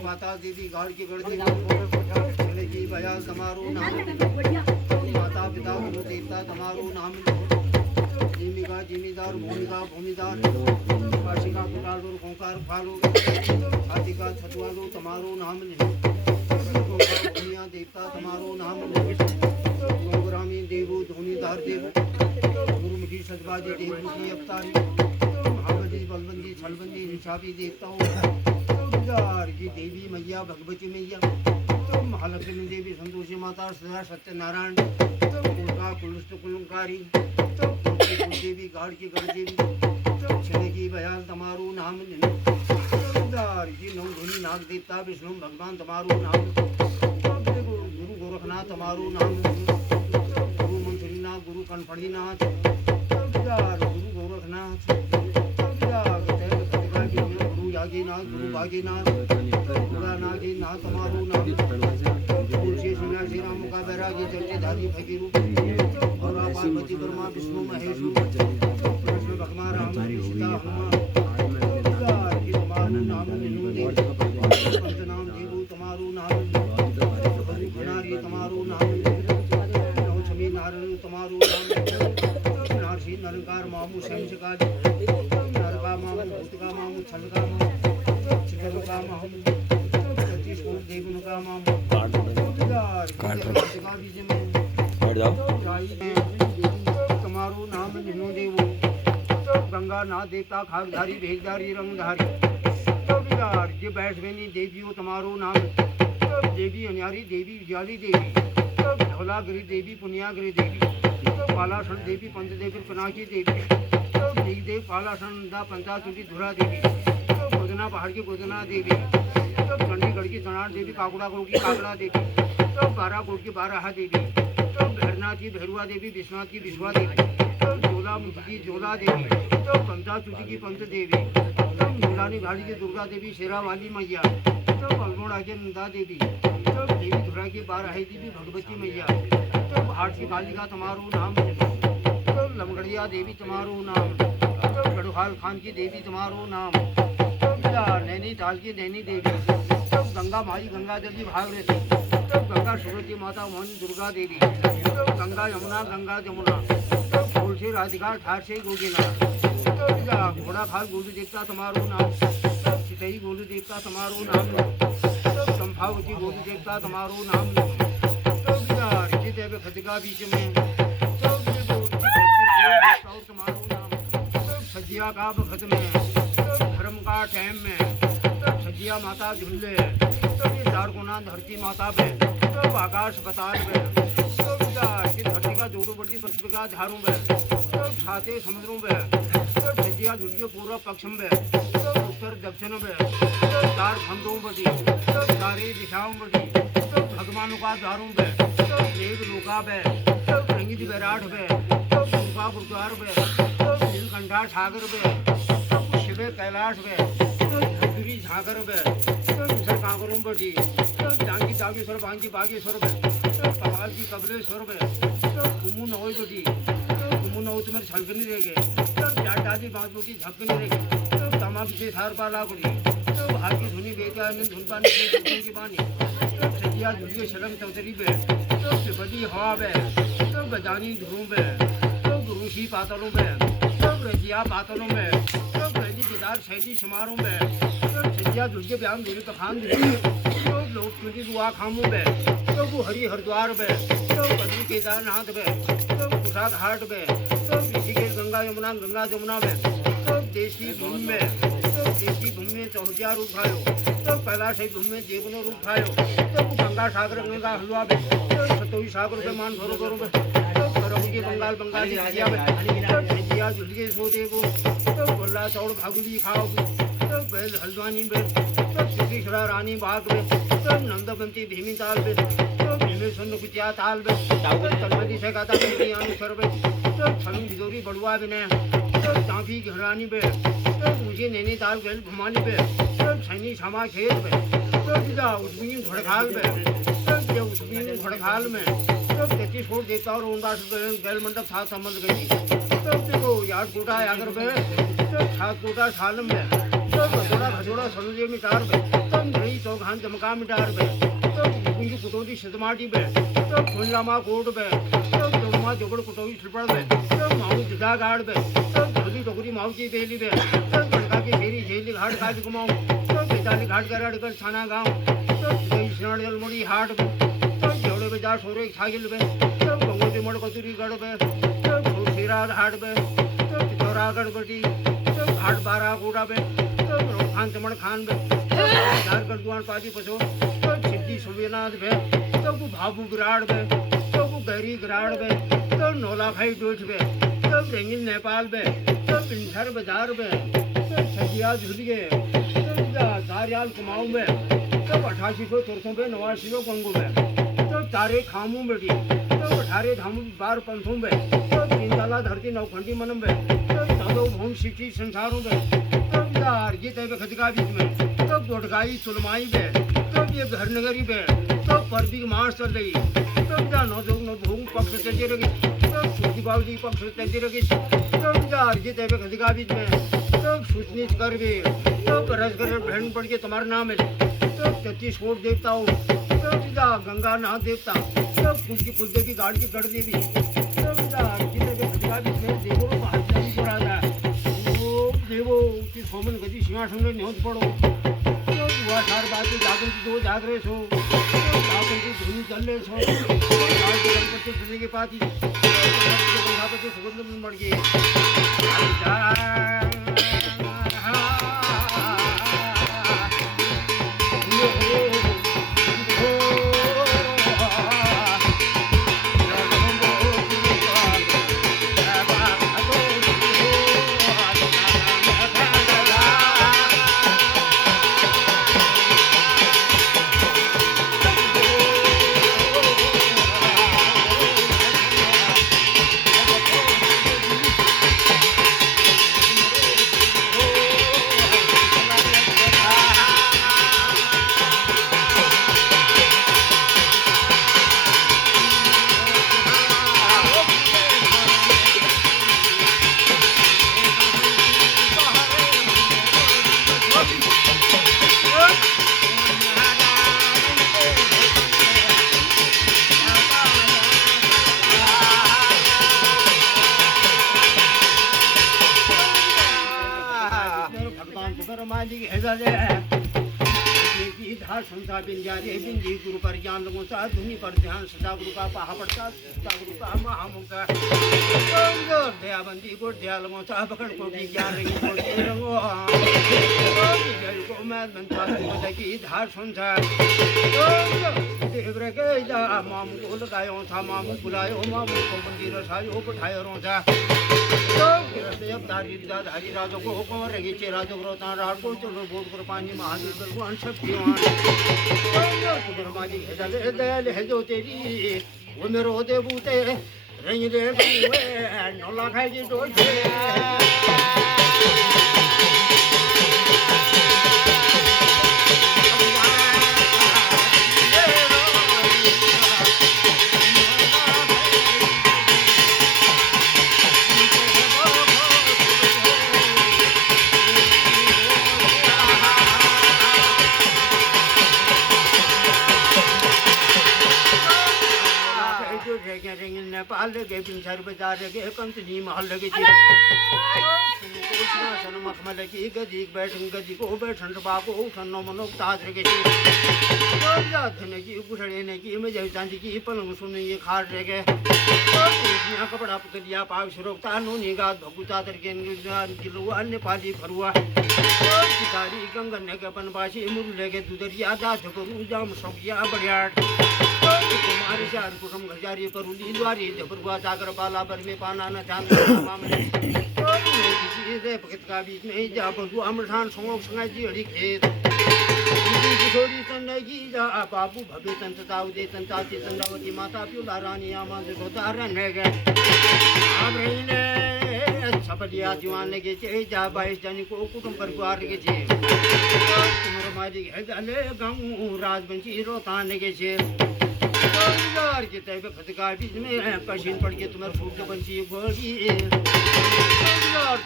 माता दीदी गाड़ की गढ़ की बया तमारो नाम माता पिता गुरु देवता तमारो नाम जीविका जिमीदार भूमिका भूमिदार काशिका कुटालू ओंकार फालू आदिका छतुआलू तमारो नाम दुनिया देवता तमारो नाम गोग्रामी देवो धोनीदार देव गुरुमुखी सजबाजी देवमुखी अवतारी महाबली बलबंदी छलबंदी निशाबी देवताओं की देवी मैया भगवती मैया महालक्ष्मी देवी संतोषी माता सदा सत्यनारायण कुलका कुलुष्ट कुलंकारी देवी गाड़ की गढ़ देवी छने की बयान तमारू नाम की नौ धुनी नाग देवता विष्णु भगवान तमारू नाम गुरु गोरखनाथ तमारू नाम गुरु मंत्रीनाथ गुरु कनफड़ीनाथ गुरु गोरखनाथ गुरु यागीनाथ गुरु भागीनाथ नागीनाथ तमारू नाम तुलसी श्री राम का बैरागी चलते धारी फकीरू और पार्वती ब्रह्मा विष्णु महेश कृष्ण भगवान राम सीता हनुमान नाम देवू तमारू नाम खनारी तमारू नाम नौछमी नारायण तमारू नाम नारसी नरकार मामू शंशका नरका मामू भूतका मामू छलका मामू चिकन का मामू सतीश देवन का मामू तमारू नाम निनो देवो गंगा नाथ देवता खाकधारी भेगधारी रंगधारी ये बैठवेनी देवियों तमारो नाम देवी अन्यारी देवी उजाली देवी धौलागिरी देवी पुनियागिरी देवी पालासन देवी पंच देवी पनाकी देवी देव पालासन दा पंचाचुटी धुरा देवी गोदना पहाड़ की गोदना देवी चंडीगढ़ की चनार देवी काकुड़ागढ़ की काकड़ा देवी बाराकोट की बाराहा देवी भैरनाथ की भैरुआ देवी विश्वनाथ की विश्वा देवी जोला मुखी की जोला देवी पंचाचुटी की पंच देवी मुलानी घाड़ी की दुर्गा देवी शेरावाली मैया अल्मोड़ा के नंदा देवी देवी धुरा की बाराही देवी भगवती मैया हाट की कालिका तमारू नाम लमगड़िया देवी तमारू नाम गढ़वाल खान की देवी तमारू नाम नैनीताल की नैनी देवी गंगा माई गंगा जल्दी भाग रहती गंगा सूरती माता मोहन दुर्गा देवी गंगा यमुना गंगा जमुना फूल से राधिका ठार से गोगिना घोड़ा खाल गोलू देवता तमारू नाम चितई गोलू देवता तमारू नाम संभावती गोलू देवता तमारू नाम देव खजगा बीच में तमारू नाम सजिया का बखत में धर्म का टाइम में सजिया माता झुल्ले दारगुना धरती माता पे आकाश बताल पे धरती का जोड़ू बड़ी पृथ्वी का झाड़ू पे छाते समुद्रों पे सजिया झुल्के पूर्व पक्षम पे उत्तर दक्षिण पे चार खंडों बड़ी सारी दिशाओं बड़ी भगवानों का द्वारों पे एक लोका पे संगीत विराट पे गुफा गुरुद्वार पे नीलकंठा सागर पे शिव कैलाश पे झाकर पे कांकरों बड़ी जांगी जागेश्वर बांगी बागेश्वर पे कपाल की कबलेश्वर पे कुमू नवई बड़ी कुमू नौ तुम्हें छलकनी रहेगी चार दादी बांध की झपकनी रहेगी तमाम से सार पाला बड़ी हाथ की धुनी बेचा धुन पानी की पानी सजिया झुलिए शलम चौधरी पे बड़ी हवा पे बजानी धुरों पे गुरुशी पातलों पे रजिया पातलों में केदार शैदी समारोह में सजिया झुलके बयान दूरी पखान लोग तुझी दुआ खामू पे हरी हरिद्वार पे बद्री केदारनाथ पे उषा घाट पे ऋषिकेश गंगा जमुना पे देशी भूमि में चौहदिया रूप खायो कैलाश भूमि में जेवनो रूप खायो गंगा सागर गंगा हलवा पे सतोई सागर पे मान भरो पे बंगाल बंगाली झुलिया झुलिए सो देवो गोला चौड़ भागुली खाओ बैल हल्द्वानी पे श्रीखड़ा रानी बाग पे नंदबंती भीमी ताल पे भीमेश्वर कुचिया ताल पे तलवती से गाता अनुसर पे छलू भिजोरी बड़ुआ बिने तांफी घरानी पे मुझे नैनीताल गैल घुमानी पे सैनी क्षमा खेत पे तो जा उसमें घड़खाल में तो उसमें घड़खाल में तो तेती छोड़ देता और उनदास गैल मंडप था संबंध गई तो देखो यार टूटा अगर बे तो छात टूटा छालम में तो घोड़ा घोड़ा सनुजे में टार में तो नहीं तो घान चमका में टार में तो उनकी कुटोरी शतमाटी में तो खुल्ला कोट में तो दोमा जोगड़ कुटोरी छिपड़ में तो माऊ जुदा गाड़ में तो धोती टोकरी माऊ की बेली में तो गड़का की फेरी झेली घाट का घुमाऊं तो बेचाली घाट कर छाना गाँव तो स्नान जलमोड़ी हाट में तो जोड़े में जा सोरे छागिल में तो गंगोती मड़ कचूरी गढ़ में तो खीरा हाट में तो पिथौरा गढ़बटी तो घाट बारा कोड़ा में तो खान चमड़ खान में तो झारखंड दुआन पाजी पसो तो सिद्धि सुबेनाथ में तो वो भाबू गिराड़ में तो वो गहरी गिराड़ में तो नौला खाई डोठ में तो रेंगिल नेपाल में तो पिंठर बाजार में तो छजिया झुलिए तो दारियाल कुमाऊं में तो 8800 तुरसों पे 8900 गंगू में तो तारे खामू में भी तो 18 धामू बार पंथों में तो तीन ताला धरती नौखंडी मनम में तो दादो भूम सिटी संसारों में तो यार ये तय खदका बीच में तो गोटगाई सुलमाई में तो ये घरनगरी में तो परबी मार चल रही तो जा नौ भूम पक्ष चलती रही तो सूची बाबूजी पक्ष चलती रही तो यार ये तय खदका बीच में तो सूचनी कर भी तो रस कर बहन पड़ के तुम्हारा नाम है तो 33 कोट देवता हो तो सीधा गंगा नाथ देवता तो कुछ कुल देवी गाड़ की गढ़ देवी तो सीधा देवो देवो की सोमन गति सिंहासन में न्योत पड़ो तो हुआ सार बात जागरण की दो जागरे सो जागरण की धुनी चल रहे सो गणपति सुने के पाती सुगंध मर गए बिंदी गुरु पर ज्ञान लगो सा धुनी पर ध्यान सदा गुरु का पहा पड़ता सदा गुरु का महामुका दयाबंदी को दया लगो सा पकड़ को ज्ञान रंगी को रंगो जल को मैं मनता की धार सुन था देवरे के जा मामू को लगायो था मामू बुलायो मामू को मंदिर सायो पठायो रो था अब धारी राजो को हुक्म रही चे राजो रोता रात को चलो बोल कर पानी महादेव भगवान शक्तिवान ब्रह्मा जी है दयाल है जो तेरी वो मेरो देवूते रंग दे नौला खाई जी डोजे नेपाल के पिंसर बाजार के कंतनी महल के सन मखमल की गजी बैठन गजी को बैठन बाको सन्नो मनो ताज के की गुठड़े ने की मैं चांदी की पलंग सुने ये खार रे के कपड़ा पुतलिया पाव सुरोक्ता नो निगाह भगुता तरके किलो अन्य पाली भरुआ सितारी गंगन के बनबासी मुरले के दुदरिया दा झकरू जाम सौकिया बढ़ियाट कुमारी चार कुसुम घजारी परुली द्वारी जबरवा जागर पाला पर में पाना न ध्यान मामले दे भगत का बीच में जा बंधु अमरठान सोंग संगा जी हरी खेत किशोरी तन्नगी जा बाबू भवे तंता उदे तंता चे तंदावती माता प्युला रानी आमा जो तारन है गे आमरीने छपलिया दीवान लगे चे जा 22 जन को कुटुंब परिवार के चे मारी हेदाले गाँव राजबंशी रोताने के छे की तय खतका बीच में पशीन पड़ के तुम्हारे फूट के बंशी घोड़ी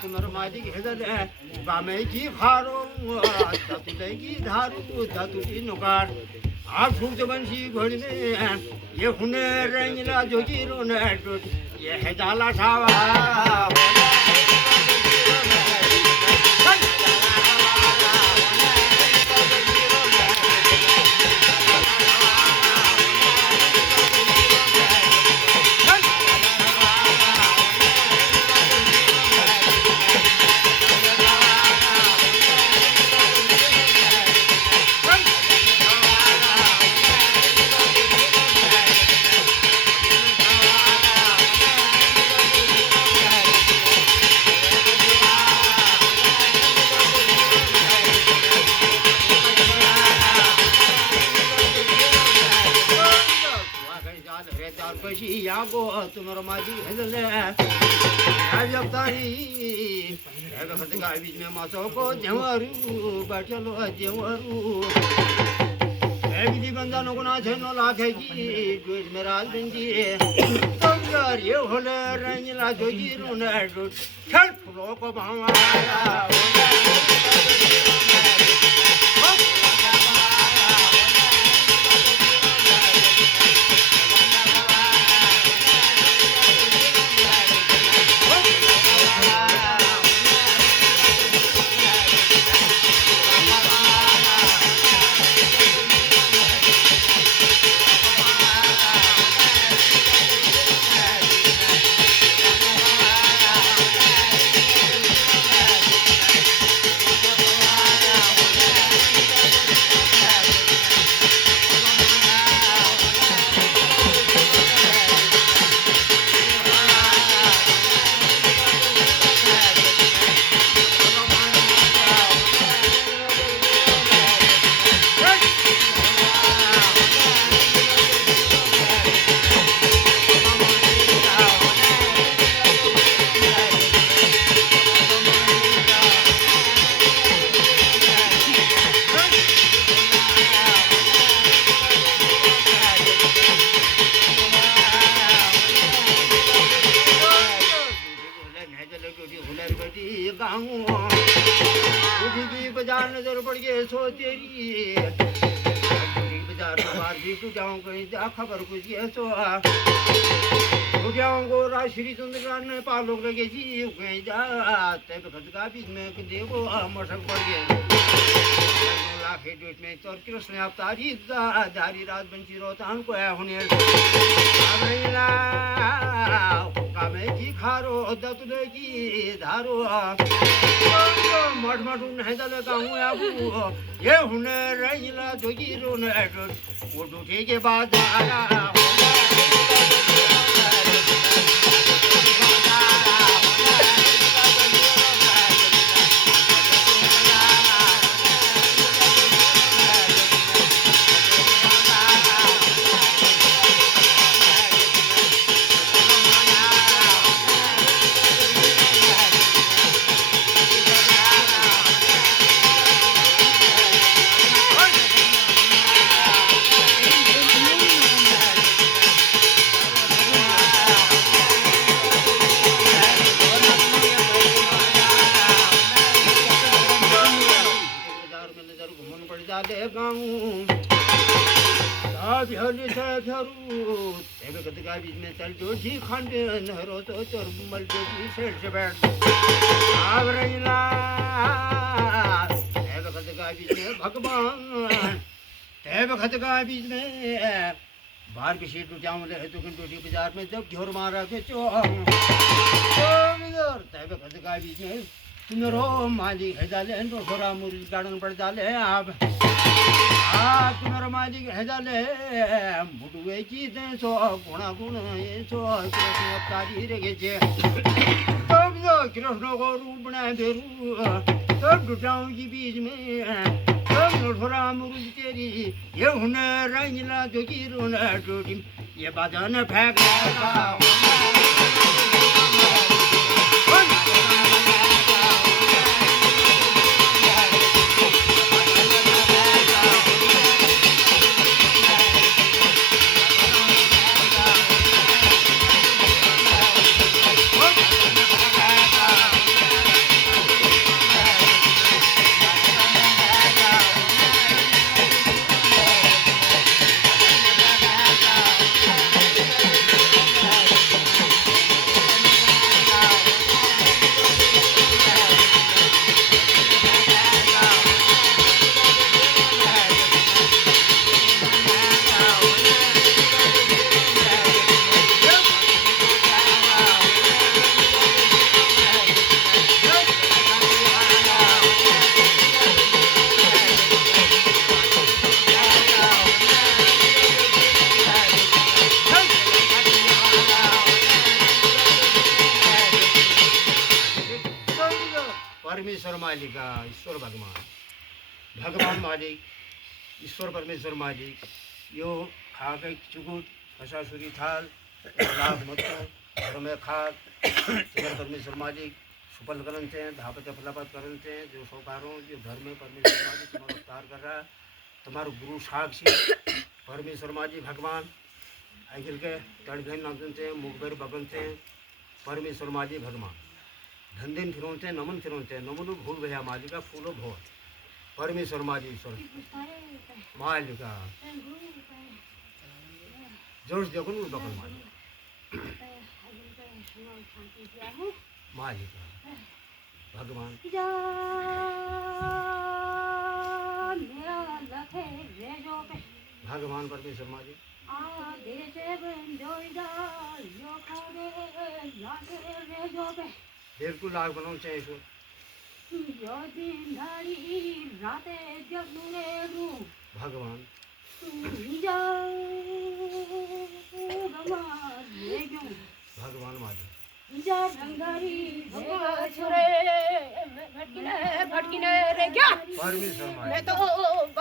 तुम्हारे मारी हेदाले बामे की खारो धातु की धारू धातु की नुकार आप फूट के बंशी घोड़ी में ये हुने रंगला जो जीरो ने ये हेदाला सावा तुम्हारा माजी हेदले जब तारी खतका बीच में मासो को जेवरू बैठलो जेवरू बिजली बंदानो को ना छनो लाखे जी जोज मेरा बिंदी तुम यार ये होले रंगला जोजी रोने छल फुलो को भावा बाजार नजर पड़ गए सो तेरी बाजार बाहर भी तू जाऊं कहीं जा खबर कुछ ये सो जाऊंगो राश्री सुंदर ने पालोक लगे जी कहीं जा ते खतका बीच में देखो मशक पड़ गए लाखे डेट में तो कृष्ण अवतारी दारी राजबंशी रोतान को है होने कामे की खारो दतुले की धारो मठ मठ नहीं चले गाँव आबू ये हुने रंगला जोगी रोने वो टूटे के बाद बीच में चल जो जी खंड नहरो तो चोर मल जो जी सेठ से बैठ आवरैला है वक्त का बीच में भगवान है वक्त का बीच में बाहर की सीट उठाऊं ले तो किन टूटी बाजार में जब झोर मारा के चो इधर है वक्त का बीच में तुम्हारो माली है जाले तो थोड़ा मुर्गी गार्डन पड़ जाले आप तुम्हारा मालिक है जाले मुडुए की दे सो गुणा गुण ये सो तारी रे जे तब जो कृष्ण को रूप बना देरू तब डुटाऊं की बीच में तब थोड़ा मुर्गी तेरी ये हुने रंगला जो की रोना टूटी ये बाजान फेंक परमेश्वर मालिका ईश्वर भगवान भगवान मालिक ईश्वर परमेश्वर मालिक यो खा के चुकुट हसासुरी थाल लाभ मत में खाक परमेश्वर मालिक सुपल करते हैं धापत फलापत करते हैं जो सौकारों जो घर में परमेश्वर मालिक तुम्हारा अवतार कर रहा तुम्हारा गुरु साक्षी परमेश्वर मालिक भगवान आखिर के तड़घन नाचते हैं मुखबर बगनते हैं परमेश्वर मालिक भगवान धंधन फिरौते नमन फिरौते नमन भूल भैया मालिका फूलो भोर परमेश्वर मालिक ईश्वर मालिका जोश देखो बकल मालिक मालिका भगवान भगवान परमेश्वर मालिक बिल्कुल लाग बनाओ चाहिए इसको भगवान भगवान मालिक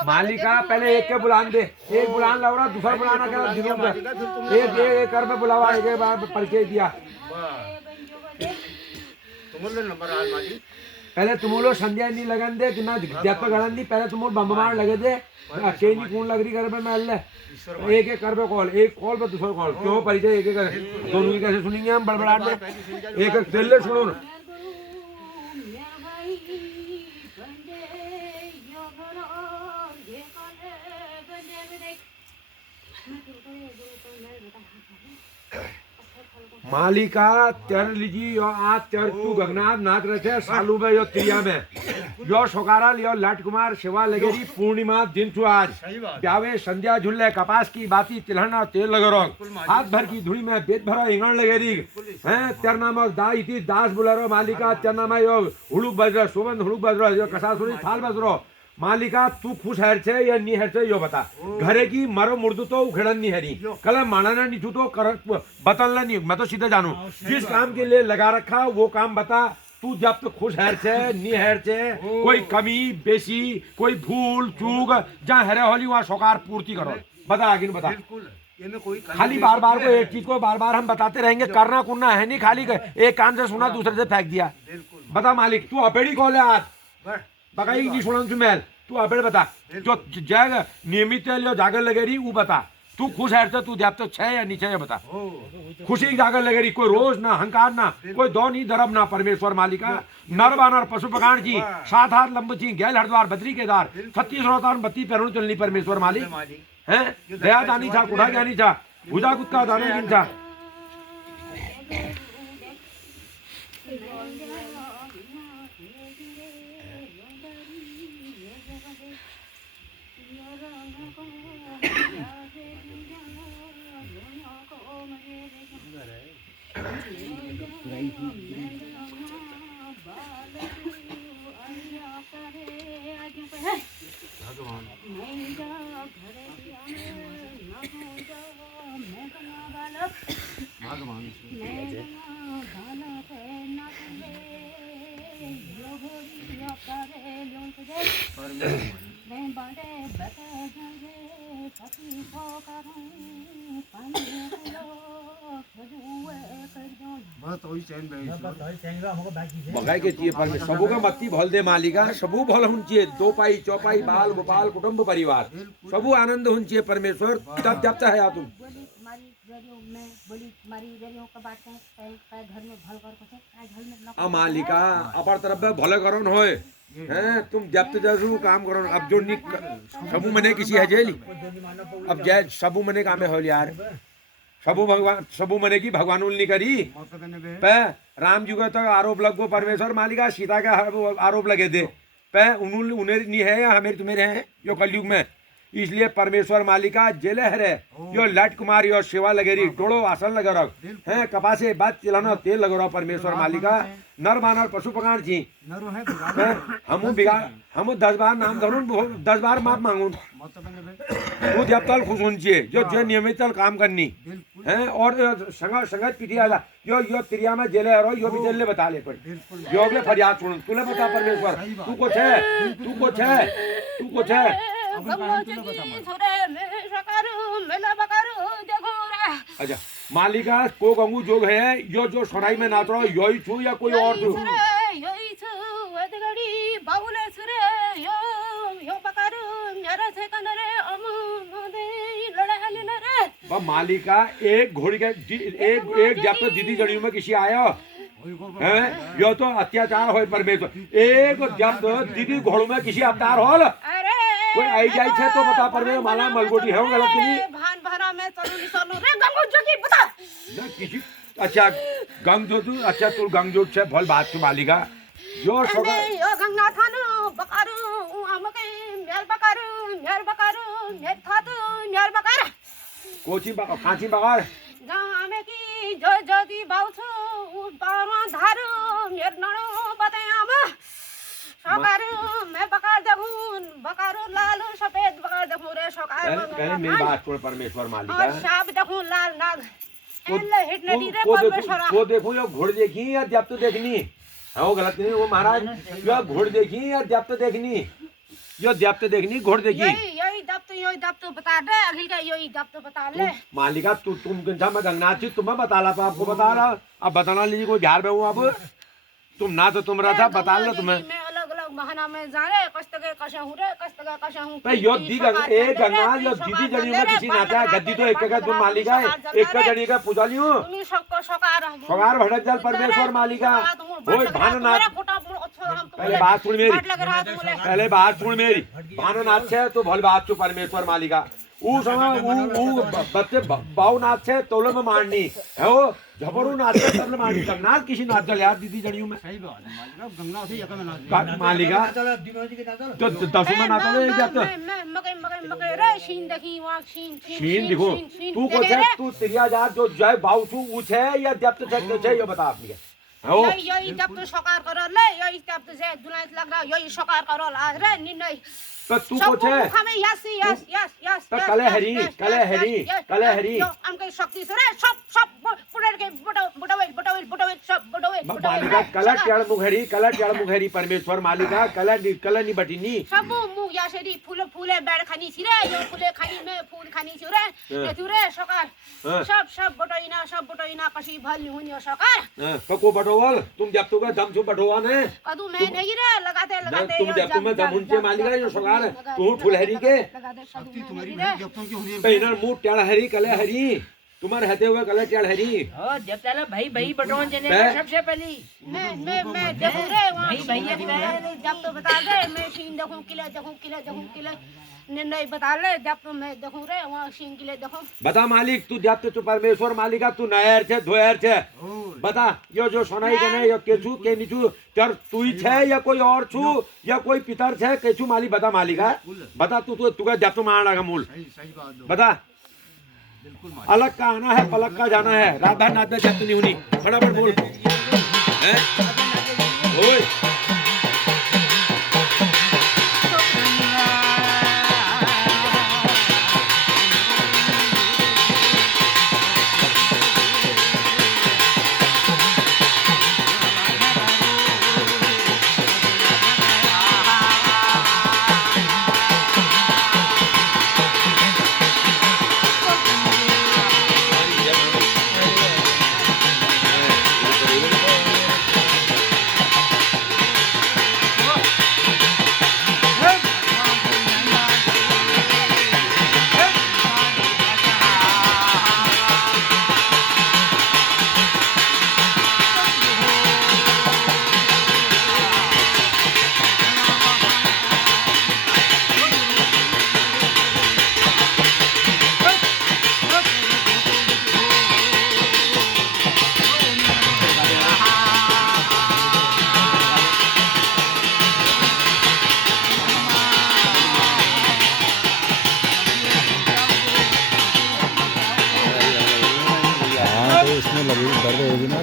मालिका पहले एक के बुलान दे एक बुलान लवरा दूसरा बुलाना क्या एक एक कर में बुलावा एक बार परिचय दिया नंबर आज मालिक पहले तुम लोग संध्या नहीं लगन दे कि ना जब तक गड़न दी पहले तुम बम मार लगे दे अकेली नहीं कौन लग रही कर में अल्लाह एक एक कर पे कॉल एक कॉल पे दूसरा कॉल क्यों परिचय एक एक दोनों ही कैसे सुनेंगे हम बड़बड़ाहट में एक एक दिल सुनो ना मालिका चर लीजी यो आज चर तू गगनाथ नाच रहे सालू में यो त्रिया में यो शोकारा लियो लाट कुमार शिवा लगेरी पूर्णिमा दिन छू आज ब्यावे संध्या झुल्ले कपास की बाती तिलहना तेल लगरो हाथ भर की धुड़ी में बेत भरा इंगण लगेरी हैं तेर नाम दाई थी दास बुलारो मालिका तेर नाम यो हुड़ुक बजरो सुगंध हुड़ुक बजरो यो कसासुरी थाल बजरो मालिका तू खुश हर छे या नी हर छे यो बता घरे की मरो मुर्दू तो उखेड़न नहीं हरी कल मानाना नहीं तो कर बतलना नहीं मैं तो सीधे जानू जिस काम के लिए लगा रखा वो काम बता तू जब तो खुश हर छे नी हर छे कोई कमी बेसी कोई भूल चूक जहाँ हरे होली वहाँ शौकार पूर्ति करो बता आगे बता खाली बार बार को एक चीज को बार बार हम बताते रहेंगे करना कुरना है नहीं खाली एक कान से सुना दूसरे से फेंक दिया बता मालिक तू अपेड़ी खोले आज बकाई नहीं सुना मैल तू अबेड़ बता जो जग नियमित जागर लगे रही वो बता तू खुश है तू जब तो छह या नीचे बता खुशी की जागर लगे रही कोई रोज ना हंकार ना कोई दो नहीं दरब ना परमेश्वर मालिका नर बानर पशु पकाण जी 7 हाथ लंब जी गैल हरद्वार बद्री केदार 36 रोतान 32 पैरों चलनी परमेश्वर मालिक है दया दानी था कुड़ा ज्ञानी था भुजा कुत्ता दाना दिन था बगाई के चाहिए पर सबू का मत्ती भल दे मालिका सबू भल हुन चाहिए दो पाई चौपाई बाल गोपाल कुटुंब परिवार सबू आनंद हुन चाहिए परमेश्वर तब जब है तुम मालिका अपर तरफ भले करो न होए हैं तुम जब तो जैसे काम करो अब जो सबू मने किसी है जेली अब जय सबू मने काम हो यार सबू भगवान सबू मने की भगवान उल्ली करी पे राम जी को तो आरोप लगो परमेश्वर मालिका सीता का आरोप लगे दे पे उन्हें नहीं है या हमें तुम्हें हैं यो कलयुग में इसलिए परमेश्वर मालिका जेले हरे यो लाट कुमार यो सेवा लगेरी टोड़ो आसन लगे रहो हैं कपासे बात चिलाना तेल लगे रहो परमेश्वर मालिका नर मानर पशु पकाण जी हम 10 बार नाम धरून 10 बार माफ मांगू तू जबतल खुश होनी चाहिए जो नियमित काम करनी है और संगत पीटी आला यो त्रिया में जेले रो यो भी जेले बता ले पर यो अगले फरियाद सुन तूने बता परमेश्वर तू कुछ है अच्छा मालिका को गंगू जोग है यो जो सोनाई में नाच रहा हो यो ही छू या कोई और छू मालिका एक घोड़ी के एक जब तो दीदी जड़ियों में किसी आया है यो तो अत्याचार हो परमेश्वर एक जब तो दीदी घोड़ों में किसी अवतार हो कोई आई जाए छे तो बता परमेश्वर माला मलगोटी है गलत नहीं भान भरा में चलू रे गंगो जोगी बता ना किसी अच्छा गंगजोत अच्छा तू गंगजोत छे भल बात छे मालिका जो सोगा यो गंगा थानो बकारू हमके मेल बकारू मेल थातो मेल बकार कोची बका खाची बकार गामे की जो जोगी बाउछु पामा धारू मेर नणो बतायाम सकारू मैं बकार देखून बकारू लाल सफेद बकार देखूं रे सकार पहले मेरी बात छोड़ परमेश्वर मालिका और साब देखूं लाल नाग एले हिट नदी रे परमेश्वर को देखो यो घोड़ देखी या जब तो देखनी है वो गलत नहीं वो महाराज यो घोड़ देखी या जब तो देखनी यो जब तो देखनी घोड़ देखी यही दब तो बता दे अखिल का यही दब तो बता ले मालिका तुम किंसा मैं गंगनाथ जी तुम्हें बता रहा था आपको बता रहा अब बताना लीजिए कोई झाड़ में हूँ अब तुम ना तो तुम रहा था बता लो तुम्हें मैं अलग अलग बहाना में जा रे कष्ट के कशा हूं रे कष्ट का कशा हूं पे यो दी एक गंगा यो दीदी जड़ी में किसी नाता है गद्दी तो एक का तुम मालिका है एक का जड़ी का पूजा लियो तुम सबको सकार भड़क जल परमेश्वर मालिका ओए भानुनाथ पहले बात सुन मेरी भानुनाथ छे तो भल बात छो परमेश्वर मालिका ऊ समय ऊ बच्चे बाऊ नाच छे तोलो में मारनी है वो झबरू नाच छे तब मारनी गंगनाथ किसी नाच चल यार दीदी जड़ियों में सही बात है मालिका गंगनाथ ही यका में नाच मालिका तो दसों में नाच ले जात मैं मगे रे शीन देखी वहां शीन देखो तू को छे तू तिरिया जा जो जय बाऊ छू ऊ छे या जब तक छे ये बता आपने हो यही जब तो सकार करो ले यही जब तो से दुनिया लग रहा यही सकार करो आज रे निर्णय तो तू कुछ है हमें यस तो कले हरी हमके शक्ति से रे सब पुडर के बटोवे सब मालिका कलर मुखहरी परमेश्वर मालिका कलर नी बटिनी सब मुंह यासेरी फूले बैठ खानी छी रे यो फूले खानी में फूल खानी छी रे तू रे सकार सब बटोइना कसी भल हुनी सकार को बटोवल तुम जब तू का दम छू बटोवा ने कदू मैं नहीं रे लगाते तुम जब तुम्हें दम उनके मालिका यो सकार तू फुलहरी के शक्ति तुम्हारी जब तुम की होनी पहनर मुंह टेढ़ हरी कले हरी तुम्हारे हते हुए कलर टेढ़ हरी ओ जब चला भाई बटोन चने सबसे पहली मैं देखूं रे भाई जब तो बता दे मैं सीन देखूं किले नहीं बता ले जब तो मैं देखूं रे वहां सीन किले देखूं बता मालिक तू जब तो परमेश्वर मालिका तू नहर छे धोयर छे बता यो जो सोनाई कने यो केछु के निचू तर तू ही छे या कोई और छु या कोई पितर छे केछु मालिक बता मालिका बता तू का जब तो मारना का मूल सही बात बता अलग का आना है पलक का जाना है राधा नाथ में जब नहीं होनी फटाफट बोल हैं ओए इसमें लगी दर्द होगी ना।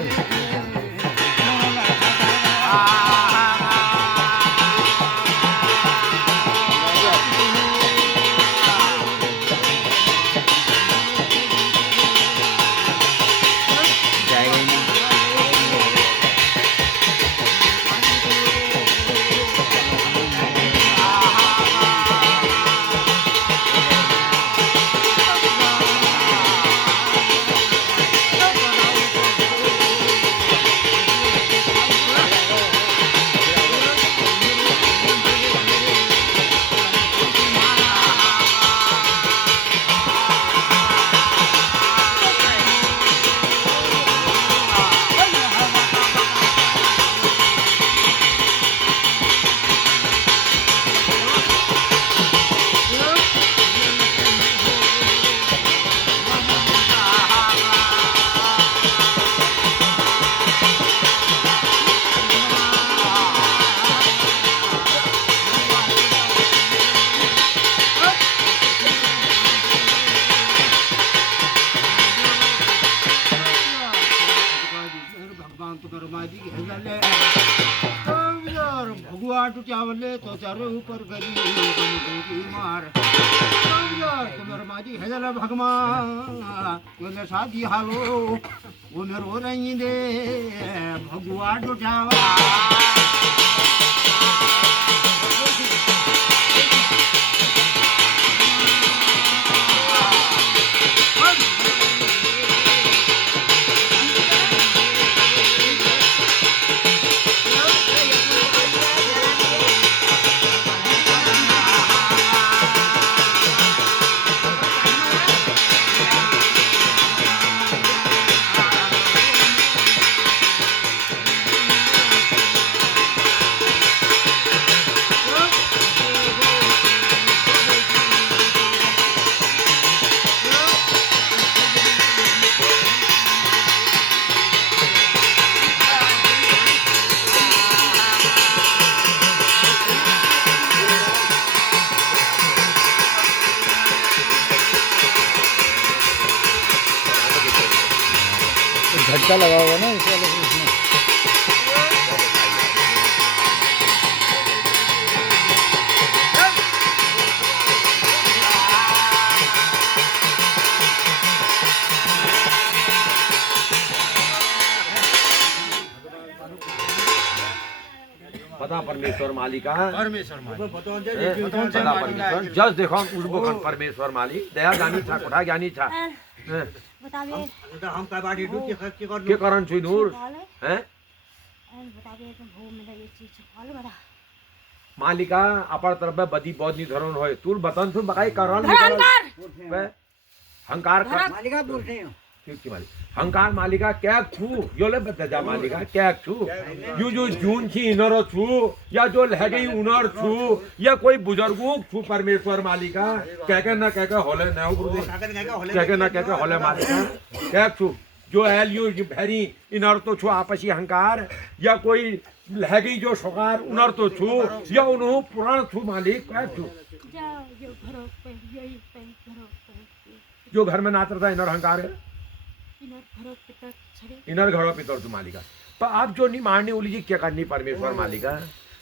माझी घेजले भगवा टुट्यावले तो चार ऊपर गली मार तुम्हार माझी घेजले भगमा तुझे शादी हालो वो मेरे हो रही दे भगवा टुट्यावा झटका लगा हुआ ना इस वाले से इसमें। पता परमेश्वर मालिका परमेश्वर मालिक पता परमेश्वर जस देखो उसको परमेश्वर मालिक दया ज्ञानी था कोठा ज्ञानी था बतावे हम का बाड़ी डू के कारण छु नूर हैं बतावे भू में ये चीज फॉलो बता मालिका अपर तरफ में बदी बहुत नी धरन होय तू बतन तू बकाई कारण हंकार मालिका बोलते हैं ठीक की मालिक हंकार मालिका क्या छू यो ले बता जा मालिका क्या छू यू जो जून की इनर छू या जो लह गई उनर छू या कोई बुजुर्गों छू परमेश्वर मालिका कह के ना कह के होले ना गुरुदेव कह के ना कह के होले मालिका क्या छू जो एल यू भैरी इनर तो छू आपसी हंकार या कोई लह गई जो शोकार उनर तो छू या उन्हों पुराण छू मालिक क्या छू जो घर में नाच रहा था इनर हंकार है इनर घरों पितर तू मालिका पर आप जो नहीं मारने वाली जी क्या करनी परमेश्वर मालिका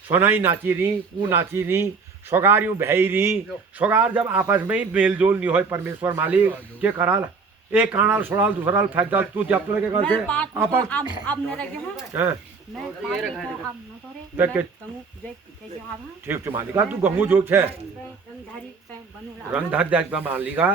सोनाई नाची रही वो नाची रही सोगार यूं भई रही सोगार जब आपस में ही मेल जोल नहीं हो परमेश्वर मालिक के कराल एक कानाल सोड़ाल दूसरा फेंक डाल तू जब तो के करते आप ठीक तू मालिका तू गहू जो छे रंग धर देख मालिका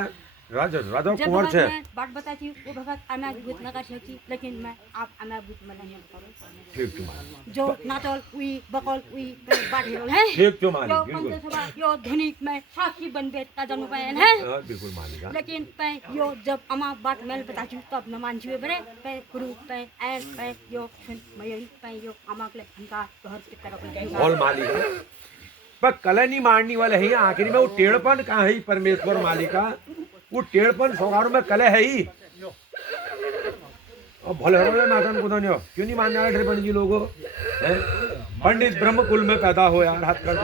राजा राजा कुंवर छे बात बताती वो भगत अनाज भूत लगा छकी लेकिन मैं आप अनाज भूत में नहीं करो ठीक तुम्हारा जो नाटल उई बकल उई बात हेरो है ठीक तुम्हारी जो पंच यो धनिक में साखी बनबे ता जनु पाएन है बिल्कुल मालिका लेकिन पे यो जब अमा बात मेल बताती तब न मान छुए बरे पे गुरु पे एन पे यो मयरी पे यो अमा के हंका घर के तरफ बोल मालिका पर कलनी मारनी वाले ही आखिर में वो टेढ़पन कहाँ है परमेश्वर मालिका वो टेढ़पन सोगारों में कले है ही और भले हो नाचन को नहीं हो क्यों नहीं मानने वाले टेढ़पन जी लोगों पंडित ब्रह्म कुल में पैदा हो यार हाथ कर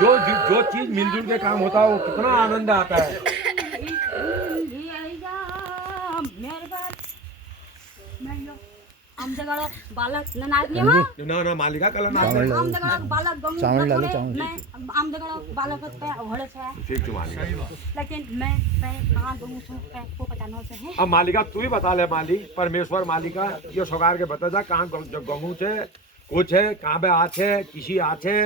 जो जो चीज मिलजुल के काम होता है वो कितना आनंद आता है आमदगड़ा बालक ननादनी हो ना मालिका कला ना आमदगड़ा बालक गम चावल डालो चावल मैं आमदगड़ा बालक पे घोड़े से ठीक है मालिका लेकिन मैं पे कहां दूं सो पे को पता न से है अब मालिका तू ही बता ले मालिक परमेश्वर मालिका ये सोगार के बता जा कहां गहू छे कुछ है कहां पे आछे किसी आछे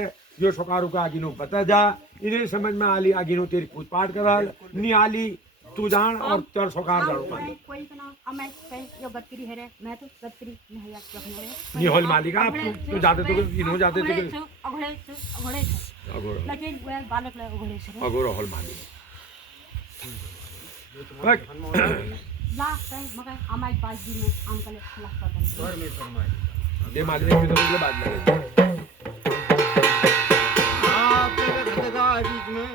ये सोगारू का आगिनो बता जा इन्हें समझ में आली आगिनो तेरी पूछ पाठ करल नी आली तू जान और तेर सोगार जानो पाए कोई ना मैं पे यो बत्ती है रे मैं तो बत्ती नहीं या रखने रे नी होल मालिका तू जाते तो इनो जाते तो अघोड़े लेकिन वो बालक ले अघोड़े से अगोर होल मालिक ला पे मगर हमारी पास दी में अंकल खिलाफ करता परमेश्वर मालिक दे मालिक के तो बात लगे बीच में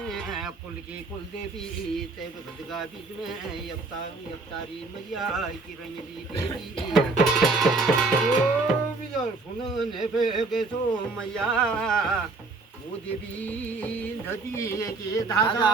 कुल की कुल देवी तेब खदगा बीच में अवतारी मैया की रंगली देवी ओ बिजल सुनने पे के सो मैया वो देवी नदी के धागा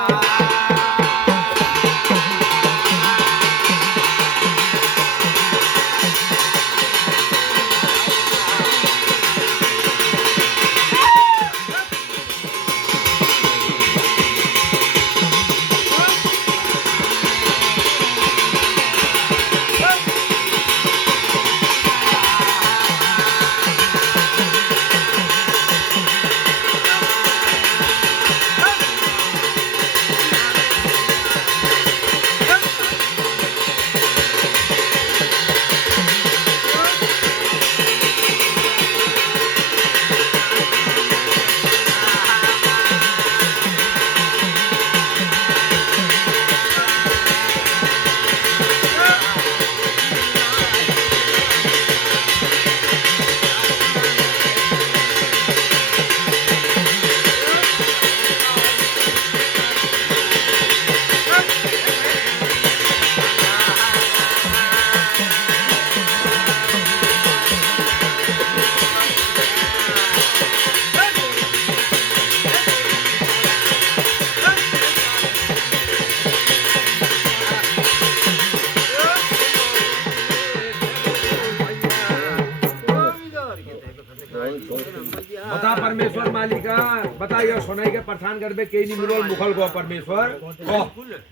मालिका बताइए सोनाई के परेशान कर बे के नहीं मिलो मुखल को परमेश्वर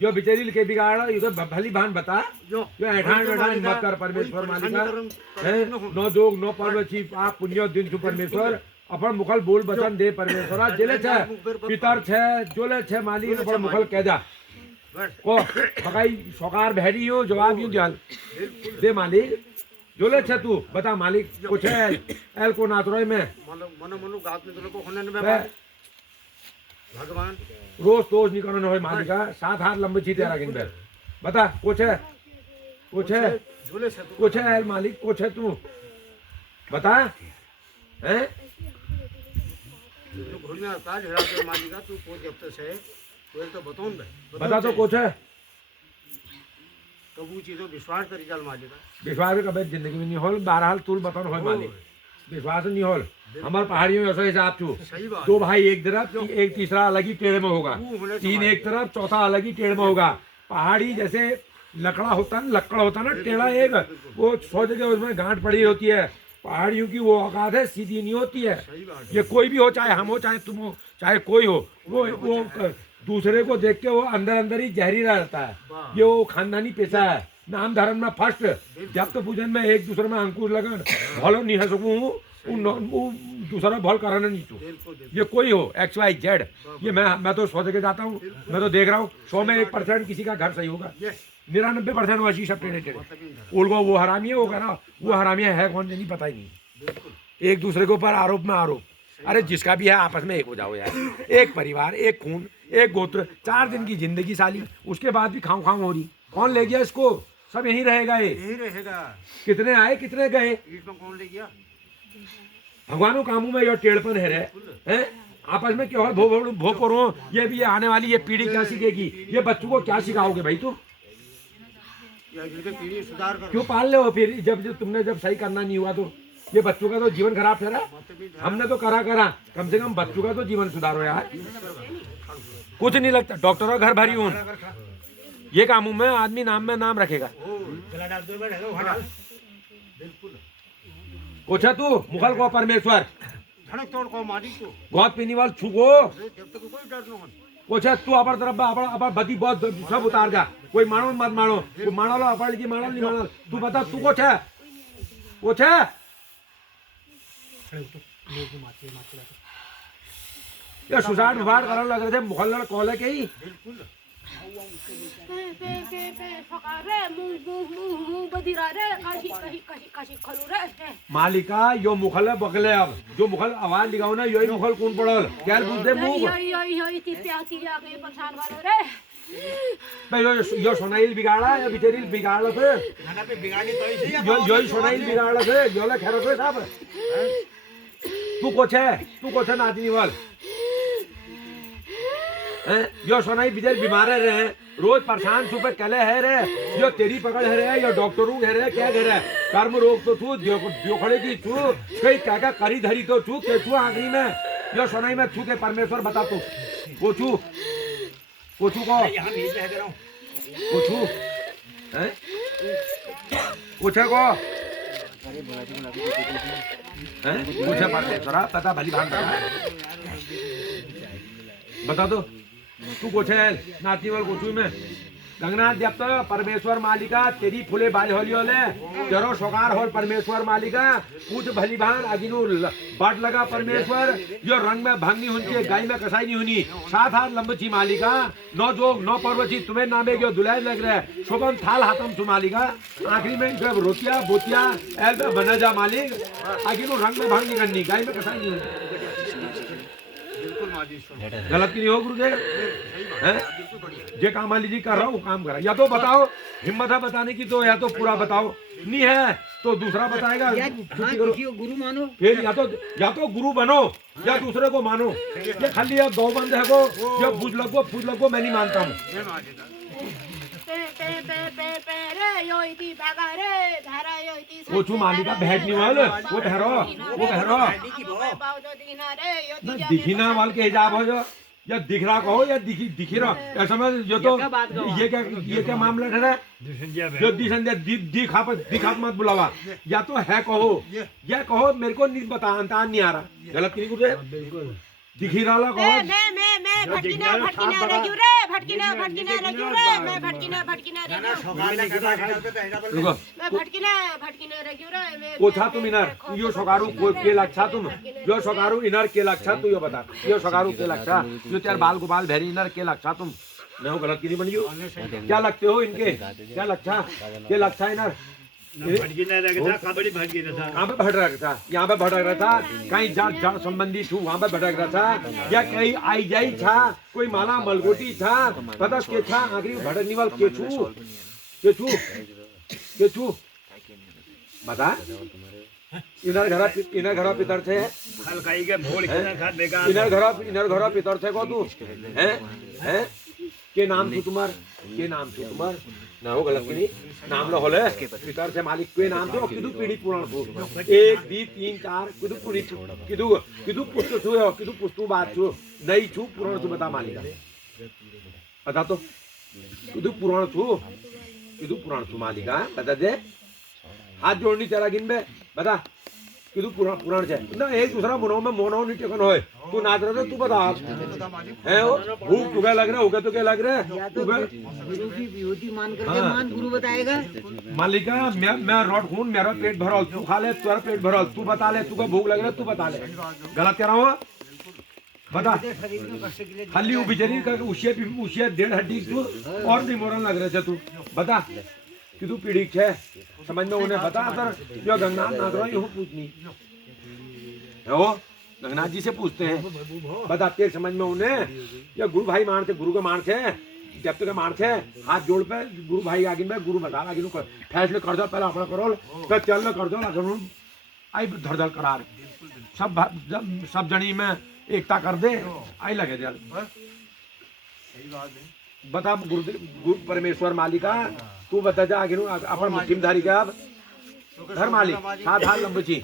यो बिचरील के बिगाड़ ये तो भली भान बता जो यो ऐठान बैठान मत कर परमेश्वर मालिका है नो जोग नो पर्व छी आप पुण्य दिन छु परमेश्वर अपन मुखल बोल बचन दे परमेश्वर जेले छे पितर छे जोले छे मालिक अपन मुखल कह जा को भगाई सोकार भेड़ी हो जवाब यूं जल दे मालिक जोले छे तू बता मालिक कुछ है एल को नातरोय में मनो मनो गात में को होने में भगवान रोज तोज नहीं करना होय मालिका 7 हाथ लंबे चीते रखिन बे बता कुछ है झूले से तू कुछ है एल मालिक कुछ है तू बता हैं तू घुड़िया ताज हरा के मालिका तू को जब तक से कोई तो बताऊं बता तो कुछ है तो वो चीजों विश्वास करी चल मालिका विश्वास कभी जिंदगी में नहीं होल बहरहाल तू बताओ होय मालिक विश्वास नहीं होल हमारे पहाड़ियों में ऐसा हिसाब छू सही बात दो भाई एक तरफ एक तीसरा अलग ही टेढ़े में होगा तीन एक तरफ चौथा अलग ही टेढ़ में होगा पहाड़ी जैसे लकड़ा होता है लकड़ होता है ना टेढ़ा एक वो 100 जगह उसमें गांठ पड़ी होती है पहाड़ियों की वो औकात है सीधी नहीं होती है ये कोई भी हो चाहे हम हो चाहे तुम हो चाहे कोई हो वो दूसरे को देख के वो अंदर अंदर ही जहरी रहता है ये वो खानदानी पेशा है नाम धर्म में फर्स्ट जब तो पूजन में एक दूसरे में अंकुश लगन भलो नहीं है सकूँ दूसरा भल कराना नहीं तू ये कोई हो XYZ ये मैं तो 100 जगह जाता हूँ मैं तो देख रहा हूँ 100 में 1% किसी का घर सही होगा 99% वैसी सब टेढ़े टेढ़े उनको वो हरामी होगा ना वो हरामी है कौन नहीं पता ही नहीं एक दूसरे के ऊपर आरोप में आरोप अरे जिसका भी है आपस में एक हो जाओ यार एक परिवार एक खून एक गोत्र 4 दिन की जिंदगी साली उसके बाद भी खाऊ खाऊ हो रही कौन ले गया इसको सब यहीं रहेगा ये यही रहेगा कितने आए कितने गए इसमें कौन ले गया भगवानों कामों में ये टेढ़पन है रे हैं आपस में क्यों भो करो ये भी आने वाली ये पीढ़ी क्या सीखेगी ये बच्चों को क्या सिखाओगे भाई तुम पीढ़ी सुधार कर क्यों पाल ले हो फिर जब तुमने जब सही करना नहीं हुआ तो ये बच्चों का तो जीवन खराब ठहरा हमने तो करा कम से कम बच्चों का तो जीवन सुधारो यार कुछ नहीं लगता डॉक्टरों घर भरी हूँ ये कामों में आदमी नाम में नाम रखेगा पूछा तू मुगल को परमेश्वर धड़क तोड़ को मारी तू बहुत पीनी वाल छुगो जब तक कोई डर न हो पूछा तू अपर तरफ अपर बदी बहुत सब उतार जा कोई मानो मत मानो तू मानो लो अपर की मानो नहीं मानो तू बता तू कुछ है ये सुसाइड विभाग करने लग रहे थे मुखल्लड़ कॉले के ही मालिका यो मुखल बगले अब जो मुखल आवाज लिखाओ ना यही मुखल कौन पड़ल क्या बुझते मुंह यो सोनाइल बिगाड़ा या बिचरील बिगाड़ थे यही सोनाइल बिगाड़ थे योले खैर थे साहब तू कुछ है नाचनी वाल यो सोनाई बिजर बीमारे रहे रोज परेशान छुपे कले है रे यो तेरी पकड़ है रे यो डॉक्टरों है रे क्या है कर्म रोग तो छू जोखड़े की छू कई क्या करी धरी तो छू के छू आखिरी में यो सोनाई में छू के परमेश्वर बता तू कोचू को कोचू हैं कोछे को हैं कोछे परमेश्वर पता भली भान बता दो तू कुछ है नाती वाल कुछ में गंगनाथ जब तो परमेश्वर मालिका तेरी फुले बाल होली होले जरो सोकार होल परमेश्वर मालिका कुछ भली भान अगिनु बाट लगा परमेश्वर यो रंग में भांगनी हुई गाय में कसाई नहीं हुनी 7 हाथ लंबी मालिका 9 जोग 9 पर्वती तुम्हें नामे क्यों दुलाई लग रहा है शोभन थाल हाथम तू मालिका आखिरी में जब रोटिया बोतिया एल में बना जा मालिक अगिनु रंग में भांगनी करनी गाय में कसाई नहीं हुनी गलत नहीं हो गुरुदेव जे काम मान लीजिए कर रहा हूँ काम करा या तो बताओ हिम्मत है बताने की तो या तो पूरा बताओ नहीं है तो दूसरा बताएगा गुरु मानो फिर या तो गुरु बनो या दूसरे को मानो ये खाली अब गौ बंद है को या फूज लगो मैं नहीं मानता हूँ कोचू मालिका बैठने वाले वो ठहरो दिखना वाल के हिसाब हो जो या दिख रहा कहो या दिखी रहा ऐसा में जो तो ये क्या मामला ठहरा जो दिखा मत बुलावा या तो है कहो या कहो मेरे को नहीं बता नहीं आ रहा गलत नहीं कुछ दिखी रहा मैं कौन मैं भटकीना रे क्यों रे भटकीना रे क्यों रे मैं भटकीना रे क्यों रुको मैं भटकीना रे क्यों रे मैं कोथा तुम इनर यो सकारू को के लक्षा तुम यो सकारू इनर के लक्षा तू यो बता यो सकारू के लक्षा यो तेरे बाल गोपाल भैरी इनर के लक्षा तुम मैं हो गलत की नहीं बनी हो क्या लगते हो इनके क्या लक्षा के लक्षा इनर यहाँ पे भटक रहा था यहाँ पे भटक रहा था कहीं जाट जाट संबंधी छू वहाँ पे भटक रहा था या कहीं आई जाई था कोई माला मलगोटी था पता के था आखिरी भटकने वाल केचू केचू केचू बता इनर घरा पितर थे इनर घरा पितर थे को तू हैं के नाम छू तुम्हार ना हो गलत की नहीं नाम लो होले पितर से मालिक के नाम तो किदु पीढ़ी पुराण छू 1 2 3 4 किदु पीढ़ी किदु पुस्तु छू हो किदु पुस्तु बात छू नहीं छू पुराण छू बता मालिक बता तो किदु पुराण छू मालिक बता दे हाथ जोड़नी चला गिन बे बता किदु पुराण छे ना एक दूसरा मनो में मोनो नहीं टेकन होए तू नाच रहा था तू बता है वो भूख तुगे लग रहा होगा तो क्या लग रहा है तू गुरु की विभूति मान करके मान गुरु बताएगा मालिका मैं रोट खून मेरा पेट भरल तू खा ले तेरा पेट भरल तू बता ले तू को भूख लग रहा है तू बता ले गलत कह रहा हो बता खाली वो बिजली का उसे 1.5 हड्डी तू और नहीं मोरन लग रहे थे तू बता कि तू पीढ़ी है समझ में उन्हें बता सर जो गंगनाथ नाथ रहा यूँ पूछनी है वो गंगनाथ जी से पूछते हैं बताते समझ में उन्हें या गुरु भाई मानते गुरु के मानते जब तक मानते हाथ जोड़ पे गुरु भाई आगे में गुरु बता आगे फैसले कर दो पहले अपना करो फिर चल कर दो आई धड़ करार सब जनी में एकता कर दे आई लगे जल बता गुरु परमेश्वर मालिका तू बता जा आगे अपन मुठ्ठीमधारी का घर मालिक 7 हाथ लंबची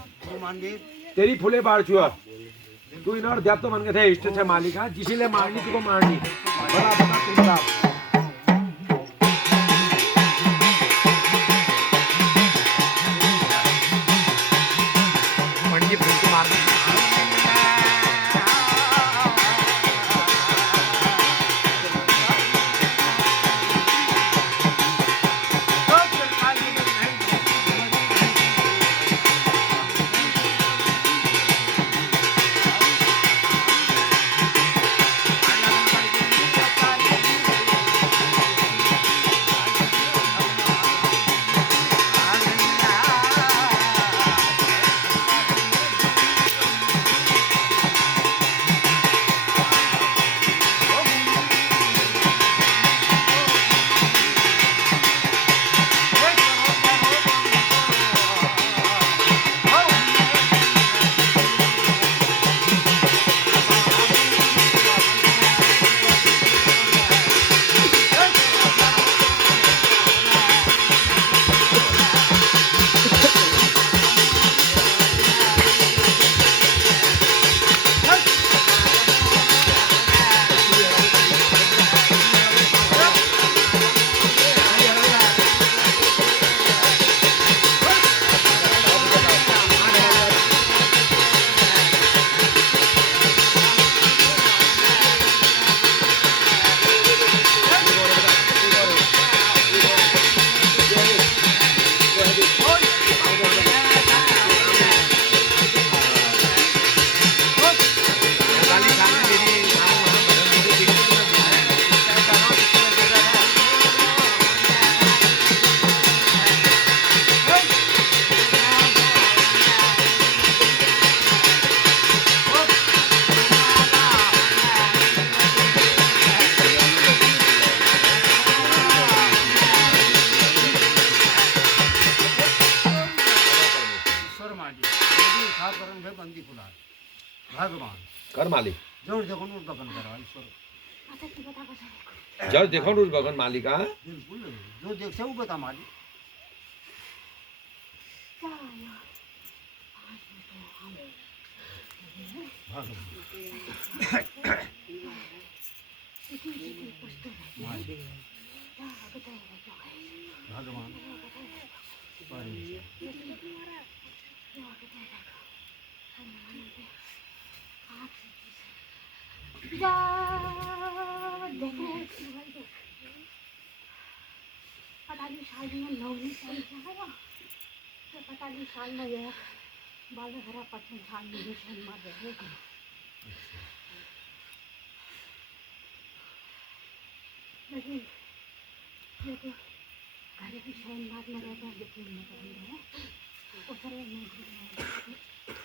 तेरी फुले बाढ़ छुआ तू इन और देव तो मन के थे इष्ट से मालिका जिसले मारनी तुको मारनी बड़ा बता तू बता पंडित फुल मार भगवान कर मालिक जोर देखो नूर बगन करो ईश्वर जब देखो रूज भगवान मालिका बिल्कुल जो देख से वो बता मालिक भगवान जा देखो पताली साल में नौवीं साल है तो पताली साल में ये बाल हरा पचपन साल में ये शन मार रहेगा लेकिन ये तो घर की शन मार में रहता है लेकिन मैं कर रहा हूँ उधर मैं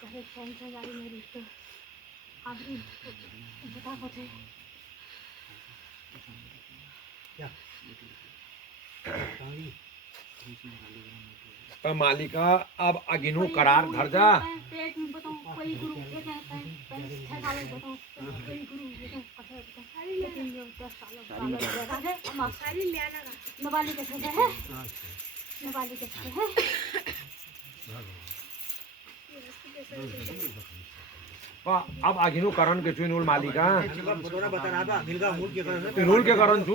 घर शन से जारी मेरी तो आदमी बता मुझे पर मालिका अब अगिनु करार धर जा। पेट में बताऊं कोई गुरु ये कहता है 6 साल में बताऊं कोई गुरु ये कहता है लेकिन ये 10 साल लगा है अम्मा सारी ले आना नवाली के सजे है नवाली के सजे है अब अगिनु करण के चुनुल मालिका बता रहा था दिल का मूल के कारण तिनुल के करण चु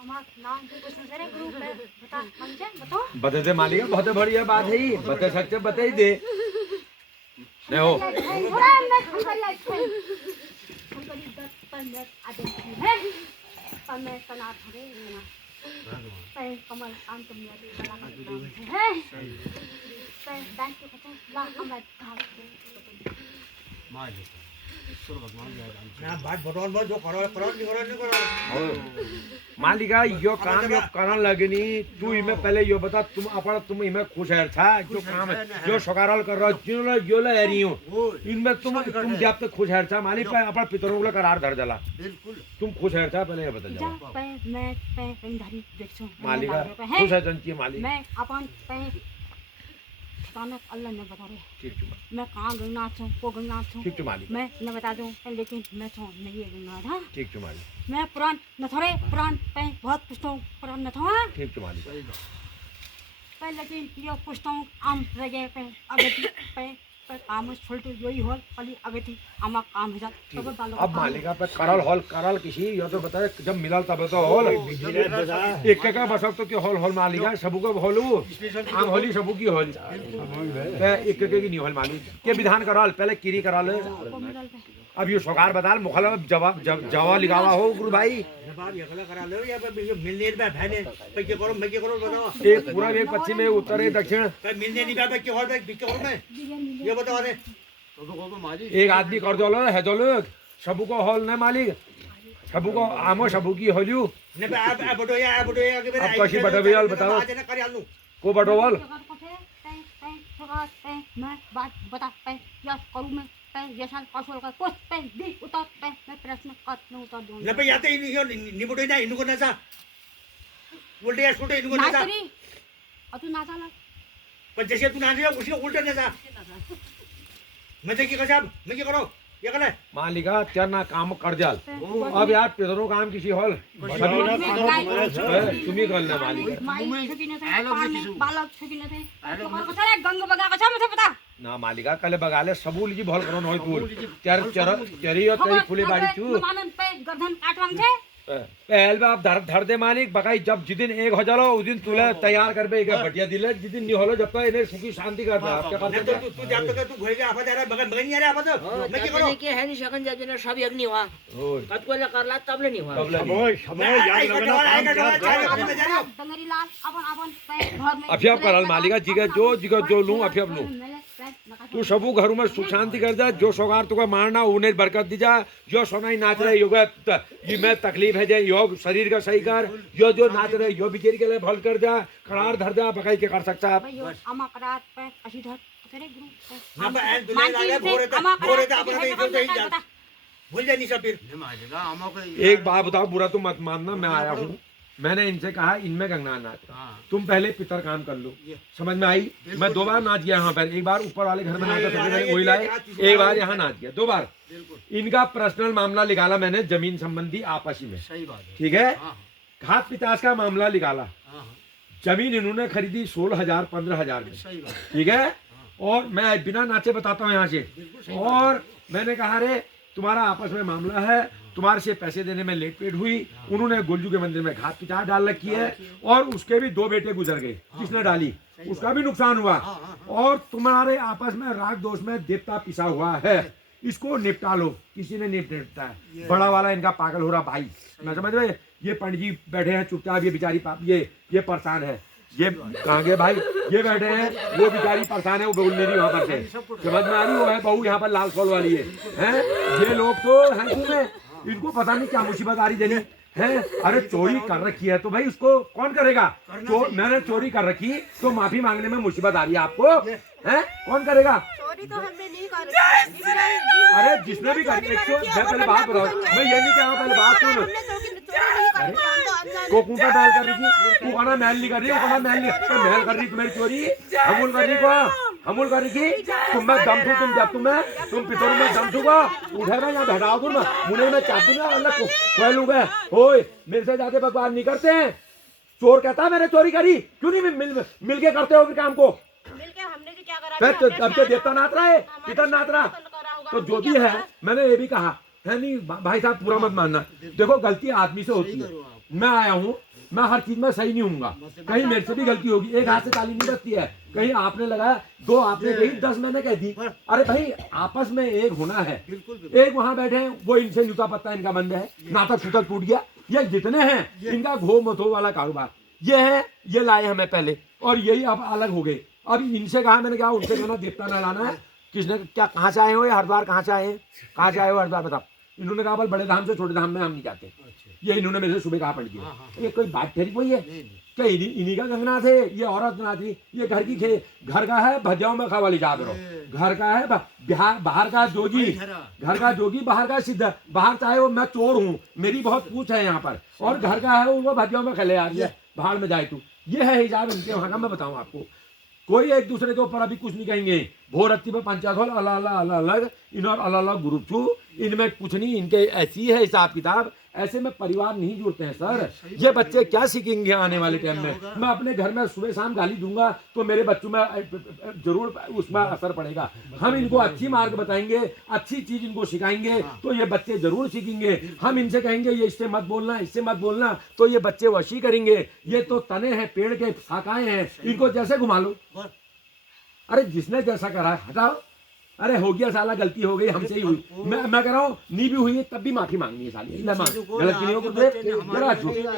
अम्मा नाम के कुछ नजर है ग्रुप में बता मंजे बताओ बता दे मालिका बहुत बढ़िया बात है ये बता सकते बता ही दे नहीं हो थोड़ा मैं खबर लाइक खबर 10-15 आदमी है पर मैं तना थोड़े ना पे कमल काम तुम मेरे बना है पे बैंक के पता ला हम मार ईश्वर भगवान ना बात भगवान जो करो नहीं करो मालिका यो काम यो करण लगनी तू इमे पहले यो बता तुम इमे खुश है था जो काम है जो सकारल कर रहा जिन यो ले रही हूं इनमें तुम जब तक खुश है था मालिक पे अपन पितरों को करार धर जला बिल्कुल तुम खुश है था पहले ये बता जा पे मैं पे इंधारी देखछो मालिका खुश है जनती मालिक मैं अपन पे ठिकाना अल्लाह ने बता रहे ठीक है मैं कहाँ गंगा छूँ को गंगा छूँ ठीक है मालिक मैं न बता दूँ लेकिन मैं छूँ नहीं है गंगा था ठीक है मालिक मैं पुरान न थोड़े पुरान पे बहुत पुछता हूँ पुरान न था ठीक है मालिक पे लेकिन ये पुछता हूँ आम लगे पे अगति पे काम छोटे यही हॉल खाली अगति आमा काम है सब बालों अब मालिका पे करल किसी यो तो बता जब मिलल तब तो हॉल एक का बसक तो के हॉल हॉल मालिका सबू को हॉल आम होली सबू की हॉल एक के की नहीं हॉल मालिक के विधान करल पहले किरी करल अब ये सोकार बताल मुखल जवा लिखावा हो गुरु भाई जवाब यकला करा लो या मिलने में भाने पे के करो मैं के करो बताओ एक पूरा एक पश्चिम में उत्तर है दक्षिण मिलने नहीं पे के हॉल पे के करो मैं ये बताओ रे तो एक आदमी कर दो है जो लोग सबू को हॉल न मालिक सबू को आमो सबू की होलियो ने आ बटो या के मेरे अब कशी बटोवल बताओ आज ना कर आलू को बटोवल मैं बात बता पे या करूँ मैं पे जैसा कौशल का कुछ पे दी उतार पे मैं प्रश्न कट न उतार दूँ न पे याते इन निबुडे ना इनको ना सा उल्टे या छोटे इनको ना सा और तू नाचा ना पर जैसे तू नाच रहा उसी उल्टे ना सा मजे की कसम मैं क्या करो ये करे मालिका तेरा काम कर जाल अब यार पितरों काम किसी हॉल तुम्ही करना मालिका ना मालिका कल बगाले सबूल जी भल करो नय तू चरी और तेरी फुले बाड़ी चू गर्दन काटवांग छे पहल बाप धर दे मालिक बकाई जब जिदिन एक हो जालो उस दिन तुले तैयार कर बे बढ़िया दिले जिदिन नहीं होलो जब तक इन्हें सुखी शांति कर दे आपके पास तू जब तक तू घर के आफा जा रहा है बगन नहीं आ रहा है मैं क्या करूं के है नहीं शकन जब ने सब यज्ञ हुआ कत को करला तब ले नहीं हुआ समय याद लगना दंगरी लाल अपन पे घर में अफिया करल मालिका जिगा जो लूं अफिया लूं तू सबू घरों में सुख शांति कर दे जो सोगार तुका मारना उन्हें बरकत दी जा जो सोना ही नाच रहे योग ये में तकलीफ है जाए योग शरीर का सही कर जो नाच रहे यो बिचेरी के लिए भल कर जा करार धर जा बकाई के कर सकता आप अमा करार पे असी धर तेरे गुरु ना पे दुनिया लागे भोरे थे अपना तो इधर से ही जा भूल जा नहीं सब फिर एक बात बताओ बुरा तुम मत मानना मैं आया हूँ मैंने इनसे कहा इनमें गंगा नाच तुम पहले पितर काम कर लो समझ में आई मैं 2 बार नाच गया यहाँ पर एक बार ऊपर वाले घर में नाचा था वही लाए एक बार यहाँ नाच गया 2 बार इनका पर्सनल मामला निकाला मैंने जमीन संबंधी आपसी में सही बात है ठीक है घात पिताश का मामला निकाला जमीन इन्होंने खरीदी 16,000 15,000 में ठीक है और मैं बिना नाचे बताता हूँ यहाँ से और मैंने कहा रे तुम्हारा आपस में मामला है तुम्हारे से पैसे देने में लेट पेट हुई उन्होंने गोलजू के मंदिर में घात पिटास डाल रखी है और उसके भी 2 बेटे गुजर गए जिसने डाली उसका भी नुकसान हुआ और तुम्हारे आपस में राग दोष में देवता पिसा हुआ है इसको निपटा लो। किसी ने निपटा है, बड़ा वाला इनका पागल हो रहा भाई, मैं समझ में। ये पंडित जी बैठे हैं चुपचाप, ये बेचारी ये परेशान है। ये कहाँ गए भाई, ये बैठे हैं, वो बेचारी परेशान है, वो बोल रही वहां पर से, समझ में आ रही। वो है बहू यहाँ पर लाल फॉल वाली है? ये लोग तो हैं तुम्हें, इनको पता नहीं क्या मुसीबत आ रही देनी है। अरे चोरी कर रखी है तो भाई उसको कौन करेगा? मैंने चोरी कर रखी तो माफी मांगने में मुसीबत आ रही है आपको, है? कौन करेगा? चोरी तो हमने नहीं करी। अरे जिसने भी करी, पहले बात बताओ, मैं ये नहीं कह रहा हूँ, पहले बात सुन। को कूटा डाल कर रही थी, तू कहना महल नहीं कर रही, वो कहना महल नहीं, तो महल कर रही तुम्हारी चोरी, हमूल कर रही को, हमूल कर रही थी। तुम मैं दम थू, तुम जब तुम पितोर में दम थूगा, उठेगा यहाँ बैठाओ तुम, मुझे मैं चाहती हूँ अल्लाह को फैलूंगा। ओए मेरे से ज्यादा बकवास नहीं करते हैं। चोर कहता है मैंने चोरी करी, क्यों नहीं मिल के करते हो फिर काम को? मिलके हमने भी क्या करा? फिर अब के देवता नाथ रहा है, पिता नाथ रहा, तो जो भी है मैंने ये भी कहा है, नहीं भाई साहब पूरा मत मानना। देखो गलती आदमी से होती है, मैं आया हूँ, मैं हर चीज में सही नहीं हूँगा, कहीं मेरे से भी गलती होगी। एक हाथ से ताली नहीं बजती है, कहीं आपने लगाया, दो आपने कही, 10 मैंने कह दी। अरे भाई आपस में एक होना है। एक वहां बैठे हैं, वो इनसे न्यूता पत्ता इनका बंद है, नाता छूता टूट गया। ये जितने हैं इनका घो मथो वाला कारोबार ये है, ये लाए हमें पहले और यही अब अलग हो गए। अब इनसे कहा मैंने, क्या उनसे कहना देवता न लाना है। किसने क्या, कहाँ से आए हो? हरिद्वार कहाँ से आए हैं? कहाँ से आए हो हरिद्वार बताओ? इन्होंने कहा बड़े धाम से छोटे धाम में हम नहीं जाते। ये इन्होंने मेरे से सुबह कहा पंडित जी, ये कोई बात ठहरी कोई है क्या? इन्हीं का गंगनाथ है, ये औरत नाथी, ये घर की घर का है भजाओ में खावाली जा रहो, घर का है बाहर का जोगी, घर का जोगी बाहर का सिद्ध, बाहर चाहे वो मैं चोर हूँ, मेरी बहुत पूछ है यहाँ पर, और घर का है वो भजाओ में खले आ रही है, बाहर में जाए तू। ये है हिसाब इनके वहाँ का। मैं बताऊँ आपको, कोई एक दूसरे के ऊपर अभी कुछ नहीं कहेंगे। भोरत्ती में पंचायत हॉल अलग अलग इन और अलग अलग ग्रुप छू, इनमें कुछ नहीं, इनके ऐसी है हिसाब किताब। ऐसे में परिवार नहीं जुड़ते हैं सर। ये बच्चे क्या सीखेंगे आने वाले टाइम में? मैं अपने घर में सुबह शाम गाली दूंगा तो मेरे बच्चों में जरूर उसमें असर पड़ेगा। हम इनको अच्छी मार्ग बताएंगे, अच्छी चीज इनको सिखाएंगे तो ये बच्चे जरूर सीखेंगे। हम इनसे कहेंगे ये इससे मत बोलना, इससे मत बोलना, तो ये बच्चे वशी करेंगे। ये तो तने हैं, पेड़ के शाखाएं हैं, इनको जैसे घुमा लो। अरे जिसने जैसा करा हटाओ। अरे हो गया साला, गलती हो गई, हमसे ही हुई। मैं कह रहा हूँ नहीं भी हुई है तब भी माफी मांगनी है साली। गलती नहीं हो,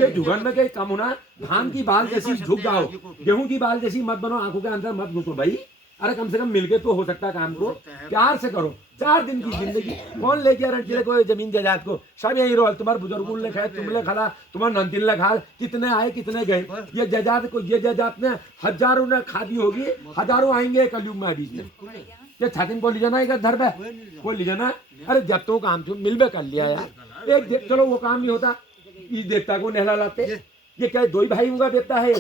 झुकन में कहीं कम होना। धान की बाल जैसी झुक जाओ, गेहूं की बाल जैसी मत बनो, आंखों के अंदर मत घुसो भाई। अरे कम से कम मिलके तो हो सकता है काम को, प्यार से करो। 4 दिन की जिंदगी कौन लेके रंटीले को जमीन जायदाद को? सब यही रोल, तुम्हारे बुजुर्गों ने खाए, तुमने खाला, तुम्हारे नंदिन ने खा, कितने आए कितने गए। ये जायदाद को, ये जायदाद ने हजारों ने खा दी होगी, हजारों आएंगे कलयुग में बीच में। ये छातिन को ले जाना है घर पे, को ले जाना। अरे जब तो काम मिल में कर लिया यार, एक चलो वो काम नहीं होता, इस देवता को नहला लाते। ये क्या दो ही भाई होगा देवता है,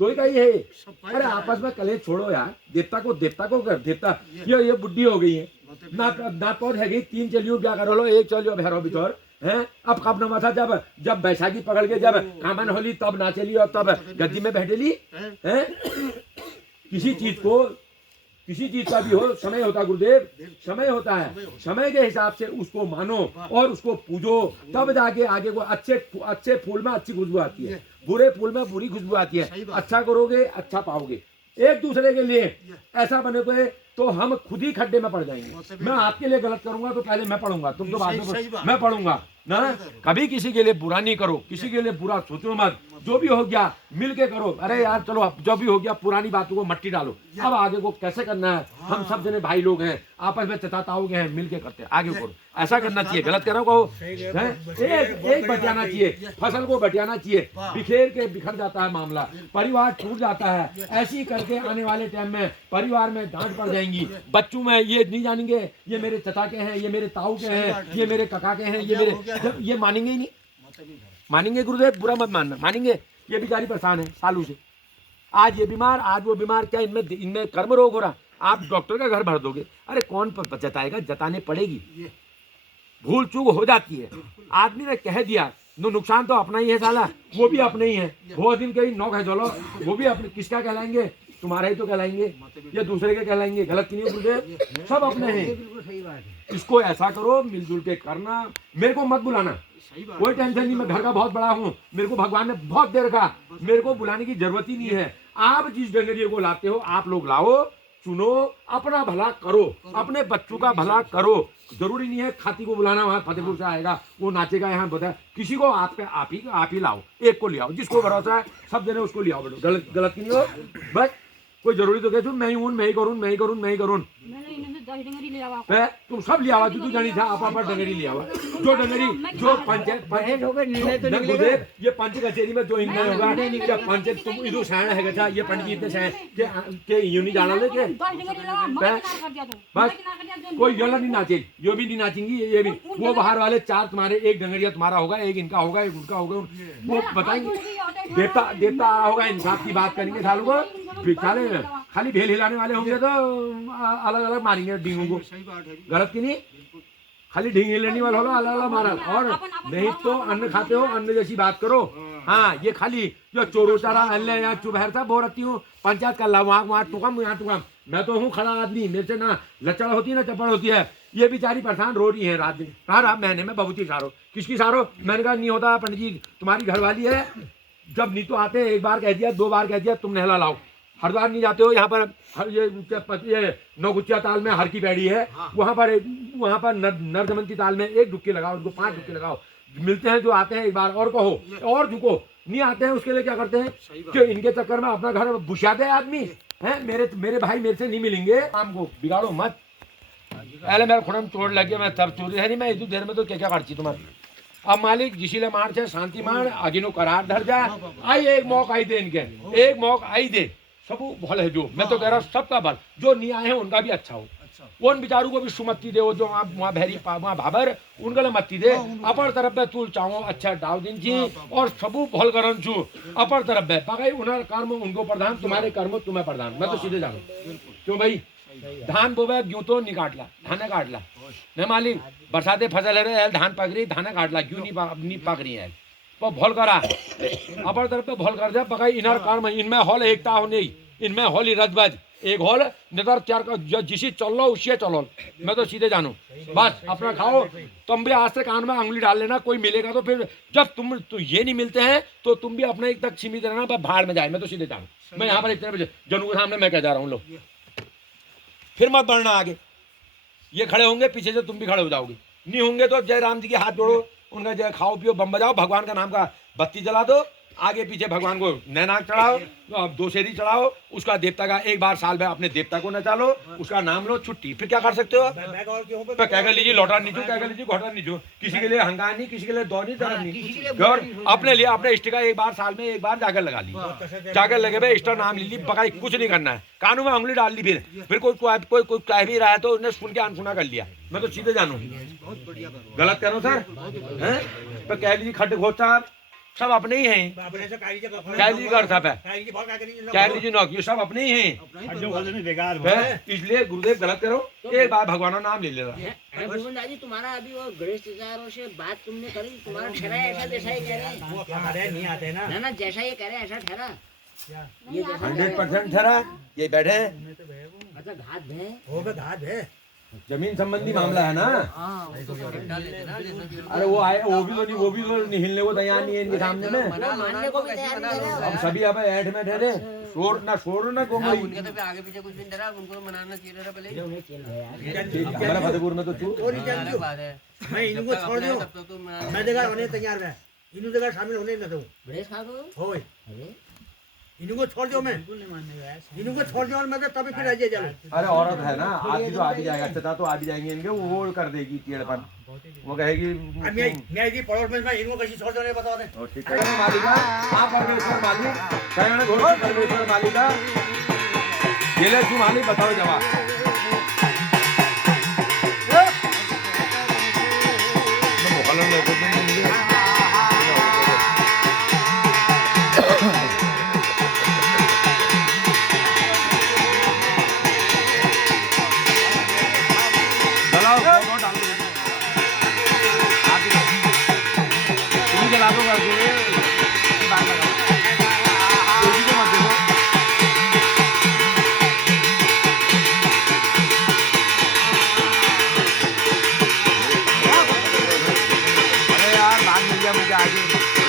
दो ही का ही है। अरे आपस में कलेश छोड़ो यार, देवता को कर देवता। ये बुढ़ी हो गई है ना पौध है गई, 3 चलियो क्या करो लो, एक चलियो भैरव बिचौर है। अब कब नमा था जब बैसाखी पकड़ के जब कामन होली तब ना चली और तब गद्दी में बैठे ली है। किसी चीज का भी हो समय होता गुरुदेव, समय होता है। समय के हिसाब से उसको मानो और उसको पूजो, तब जाके आगे को अच्छे फूल में अच्छी खुशबू आती है, बुरे फूल में बुरी खुशबू आती है। अच्छा करोगे अच्छा पाओगे। एक दूसरे के लिए ऐसा बने तो हम खुद ही खड्डे में पड़ जाएंगे। मैं आपके लिए गलत करूंगा तो पहले मैं पढ़ूंगा, तुम तो बाद में मैं पढ़ूंगा ना। कभी किसी के लिए बुरा नहीं करो, किसी के लिए बुरा सोचो मत। जो भी हो गया मिल के करो। अरे यार चलो जो भी हो गया पुरानी बातों को मट्टी डालो, अब आगे को कैसे करना है। हम सब जने भाई लोग हैं, आपस में चताताओ हैं, मिल के करते हैं, आगे करो। ऐसा करना चाहिए, गलत करो कहो। एक बचाना चाहिए, फसल को बचाना चाहिए। बिखेर के बिखर जाता है मामला, परिवार टूट जाता है। ऐसी करके आने वाले टाइम में परिवार में डांट पड़ जाएंगी। बच्चों में ये नहीं जानेंगे ये मेरे चचा के हैं, ये मेरे ताऊ के हैं, ये मेरे काका के हैं, ये मानेंगे ही नहीं। मानेंगे गुरुदेव, बुरा मत मानना, मानेंगे। ये बेचारी परेशान है सालों से, आज ये बीमार आज वो बीमार। क्या इनमें कर्म रोग हो रहा? आप डॉक्टर का घर भर दोगे, अरे कौन जताएगा? जताने पड़ेगी, भूल चूक हो जाती है। आदमी ने कह दिया नुकसान तो अपना ही है साला, वो भी अपने ही है। वो दिन कहीं नौक है चलो, वो भी अपने किसका कहलाएंगे? तुम्हारे ही तो कहलाएंगे, या दूसरे के कहलाएंगे। गलत नहीं है गुरुदेव, सब अपने हैं। इसको ऐसा करो, मिलजुल के करना। मेरे को मत बुलाना, कोई टेंशन नहीं, मैं घर का बहुत बड़ा हूँ, मेरे को भगवान ने बहुत दे रखा, मेरे को बुलाने की जरूरत ही नहीं है। आप जिस डंगरिये को लाते हो आप लोग लाओ, चुनो, अपना भला करो, अपने बच्चों का भला करो। जरूरी नहीं है खाती को बुलाना, वहां फतेहपुर से आएगा वो नाचेगा, यहाँ बताया किसी को आप ही लाओ, एक को ले आओ, जिसको भरोसा है सब जने उसको ले आओ। बेटो गलत नहीं हो, बस कोई जरूरी तो कहते मैं ही हूँ, मैं ही करूँ। तुम सब लिया हुआ, तू जानी था आप डंगरी लिया हुआ, जो डंगरी जो पंचायत ये पंच कचेरी में जो इनमें होगा क्या पंचायत तुम इधर सैन है था, ये पंडित इतने सैन के यूं जाना ले के बस कोई योला नहीं नाचे, यो भी नहीं नाचेंगी, ये भी वो बाहर वाले चार तुम्हारे, एक डंगरिया तुम्हारा होगा, एक इनका होगा, एक उनका होगा, वो बताएंगे देवता आ रहा होगा, इंसाफ की बात करेंगे सालों को बिचारे खाली भेल हिलाने वाले होंगे तो अलग अलग मारेंगे डींगों को। गलत की नहीं, खाली ढींग हिलाने वाले होगा अलग अलग मारा, और नहीं तो अन्न खाते हो, अन्न जैसी बात करो। हाँ ये खाली जो चोरो चारा अल्ले यहाँ चुबहर था बो रखती हूँ, पंचायत कर ला वहाँ टुकम यहाँ टुकम, मैं तो हूँ खड़ा आदमी, मेरे से ना लचड़ होती है ना चपड़ होती है। ये बेचारी परेशान रो रही है रात दिन, कहा महीने में बबूती सारो, किसकी सारो, मैंने कहा नहीं होता पंडित जी, तुम्हारी घरवाली है, जब नहीं तो आते एक बार कह दिया, दो बार कह दिया, तुम नहला लाओ। हरिद्वार नहीं जाते हो, यहाँ पर ये नौगुच्चिया ताल में हर की पैड़ी है, वहाँ पर नरदमंती ताल में एक डुबकी लगाओ, उनको 5 डुबकी लगाओ, मिलते हैं जो आते हैं एक बार और कहो और झुको, नहीं आते हैं उसके लिए क्या करते हैं कि इनके चक्कर में अपना घर बुशाते हैं आदमी हैं। मेरे भाई मेरे से नहीं मिलेंगे, काम को बिगाड़ो मत। पहले मेरा खुड़म तोड़ लग गया, मैं तब चोरी है नहीं, मैं इतनी देर में तो क्या करती तुम्हारी। अब मालिक जिसीले मार छे शांति मार आगिनो करार धर जा, आई एक मौका आई दे, इनके एक मौका आई दे, सब भल है जो मैं तो कह रहा हूँ, सबका भल, जो नहीं आए हैं उनका भी अच्छा हो, उन बिचारों को भी सुमति दे, जो वहाँ भैरी वहाँ भाबर उनका ले मत्ती दे, अपर तरफ में तू चाहो अच्छा डाव दिन छी और सबू भल करन छू, अपर तरफ में पकाई उन्हें कर्म उनको प्रधान, तुम्हारे कर्म तुम्हें प्रधान, मैं तो सीधे जानू क्यों भाई। धान बोबे क्यों तो नहीं काट ला, धाने काट ला नहीं मालिक, बरसाते फसल है धान पक रही, धाने काट ला क्यों नहीं पक रही है, तो भल करा अपर तरफ पे भल कर जा पकाई, इनर कर्म इनमें हॉल एकता हो नहीं, इनमें हॉल रजबज एक हॉल नेतर चार का जिसी चल लो उसी चलो, मैं तो सीधे जानू बस अपना खाओ। तुम भी आज से कान में अंगुली डाल लेना, कोई मिलेगा तो फिर जब तुम तो ये नहीं मिलते हैं तो तुम भी अपने एक तक सीमित रहना, भाड़ में जाए, मैं तो सीधे जानू। मैं यहाँ पर इतने बजे जनू के सामने मैं कह जा रहा हूँ, लो फिर मत बढ़ना आगे, ये खड़े होंगे पीछे से तुम भी खड़े हो जाओगे, नहीं होंगे तो जय राम जी के हाथ जोड़ो, उनका जय खाओ पियो बम बजाओ, भगवान का नाम का बत्ती जला दो, आगे पीछे भगवान को नैनाक चढ़ाओ, दो शेरी चढ़ाओ, उसका देवता का एक बार साल में अपने देवता को नचा लो, उसका नाम लो, छुट्टी। फिर क्या कर सकते हो, तो क्या कर लीजिए लौटा नीचो, क्या कर लीजिए घोटा नीचो, किसी के लिए हंगार नहीं, किसी के लिए दौड़ नहीं, दर्द नहीं, और अपने लिए अपने इष्ट का एक बार साल में एक बार जाकर लगा ली, जाकर लगे भाई इष्ट नाम ली, पकाई कुछ नहीं करना है, कानों में उंगली डाल ली, फिर कोई कह भी रहा है तो उन्हें सुन के अनसुना कर लिया, मैं तो सीधे जानू। गलत करो सर है, तो कह लीजिए खड्ड घोष साहब सब अपने ही हैं, क्या लीजिए कर साहब है, क्या लीजिए नौकरी सब अपने ही हैं, इसलिए गुरुदेव गलत करो, एक बार भगवान का नाम ले लेना। दादी तुम्हारा अभी वो गणेश त्रिचारों से बात तुमने करी, तुम्हारा ठहरा ऐसा जैसा ही कह रहे हैं ना, जैसा ये कह रहे हैं ऐसा ठहरा, ये 100% ठहरा, ये बैठे अच्छा घात है जमीन संबंधी मामला है ना। अरे वो आए वो भी तो नहीं हिलने को तैयार नहीं है इनके सामने में, मानने को भी तैयार नहीं है। अब सभी अब ऐठ में ठहरे, शोर ना कोमड़ी, उनके तो आगे पीछे कुछ भी नहीं रहा, उनको मनाना चाहिए था पहले, हमारा फतेहपुर में तो मैं इनको छोड़ दूं, मैं जगह होने तैयार है, इनको जगह शामिल होने न दूं, ब्रेस खा दो होय इनको छोड़ दो, मैं इनको छोड़ दो, मैं तो तभी फिर आइए चलो। अरे औरत है ना, आदमी तो आ भी जाएगा, अच्छा तो आ भी जाएंगे इनके, वो कर देगी टेढ़पन, वो कहेगी मैं जी पड़ोस में इनको कैसे छोड़ दो नहीं बता दे। ठीक है मालिका, हाँ परमेश्वर मालिक, कहना घोष परमेश्वर मालिका, ये ले तू मालिक बताओ जवाब।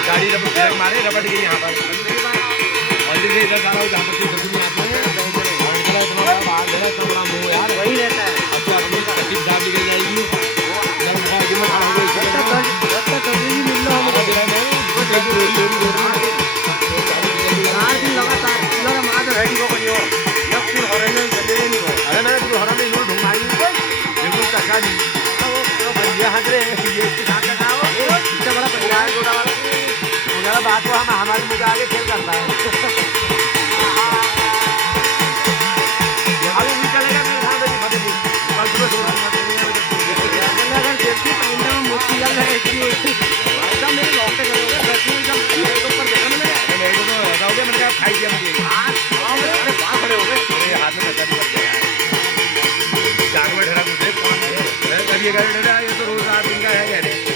गाड़ी मारे रपट गई यहाँ पर, और इधर सारा जहाँ पर हमारी मुझे आगे खेल करता है अभी भी चलेगा मेरे साथ नहीं पता नहीं कल सुबह थोड़ा अगर सेफ्टी पहनने में मुश्किल है इसलिए भाई मेरे लौटे करोगे बैठने जब मेरे ऊपर देखा मैंने मेरे को तो ऐसा हो गया मैंने कहा खाई दिया मुझे अरे बाहर खड़े हो गए मेरे हाथ में धक्का दिया जाग में ठहरा मुझे कौन है कभी ये गाड़ी ठहरा ये तो रोज रात दिन का है कह रहे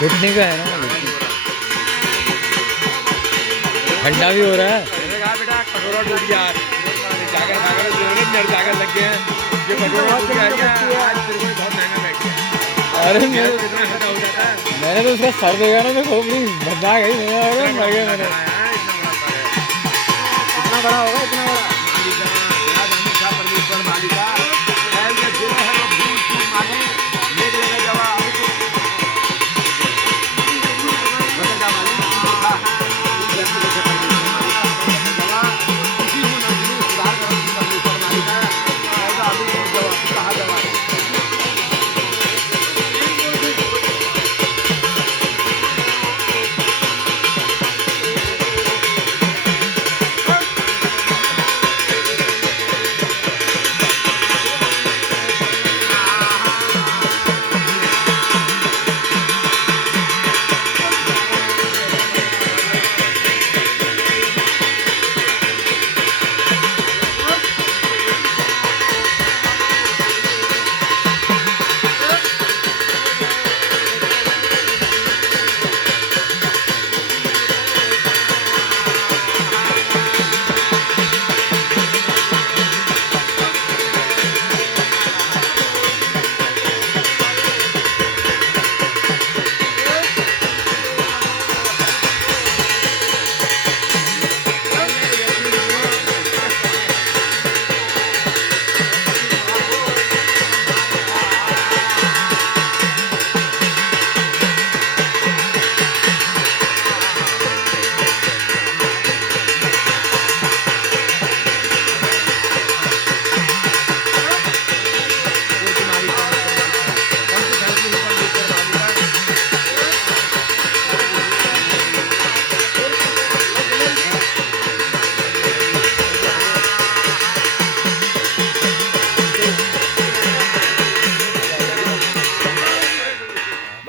घुटने का है ना ठंडा भी हो रहा है मैंने कहा बेटा कटोरा डूब गया जाकर खाकर मेरे जाकर लग गए ये कटोरा डूब गया क्या आज तेरे को बहुत महंगा बैठ गया अरे इतना खर्चा हो जाता है मैंने तो उसका सर देखा ना मैं खोपड़ी बंदा गई मैंने मैंने इतना बड़ा होगा इतना बड़ा मालिका राजा परमेश्वर मालिका जो है वो भूल चूक माने लेके लेके जावा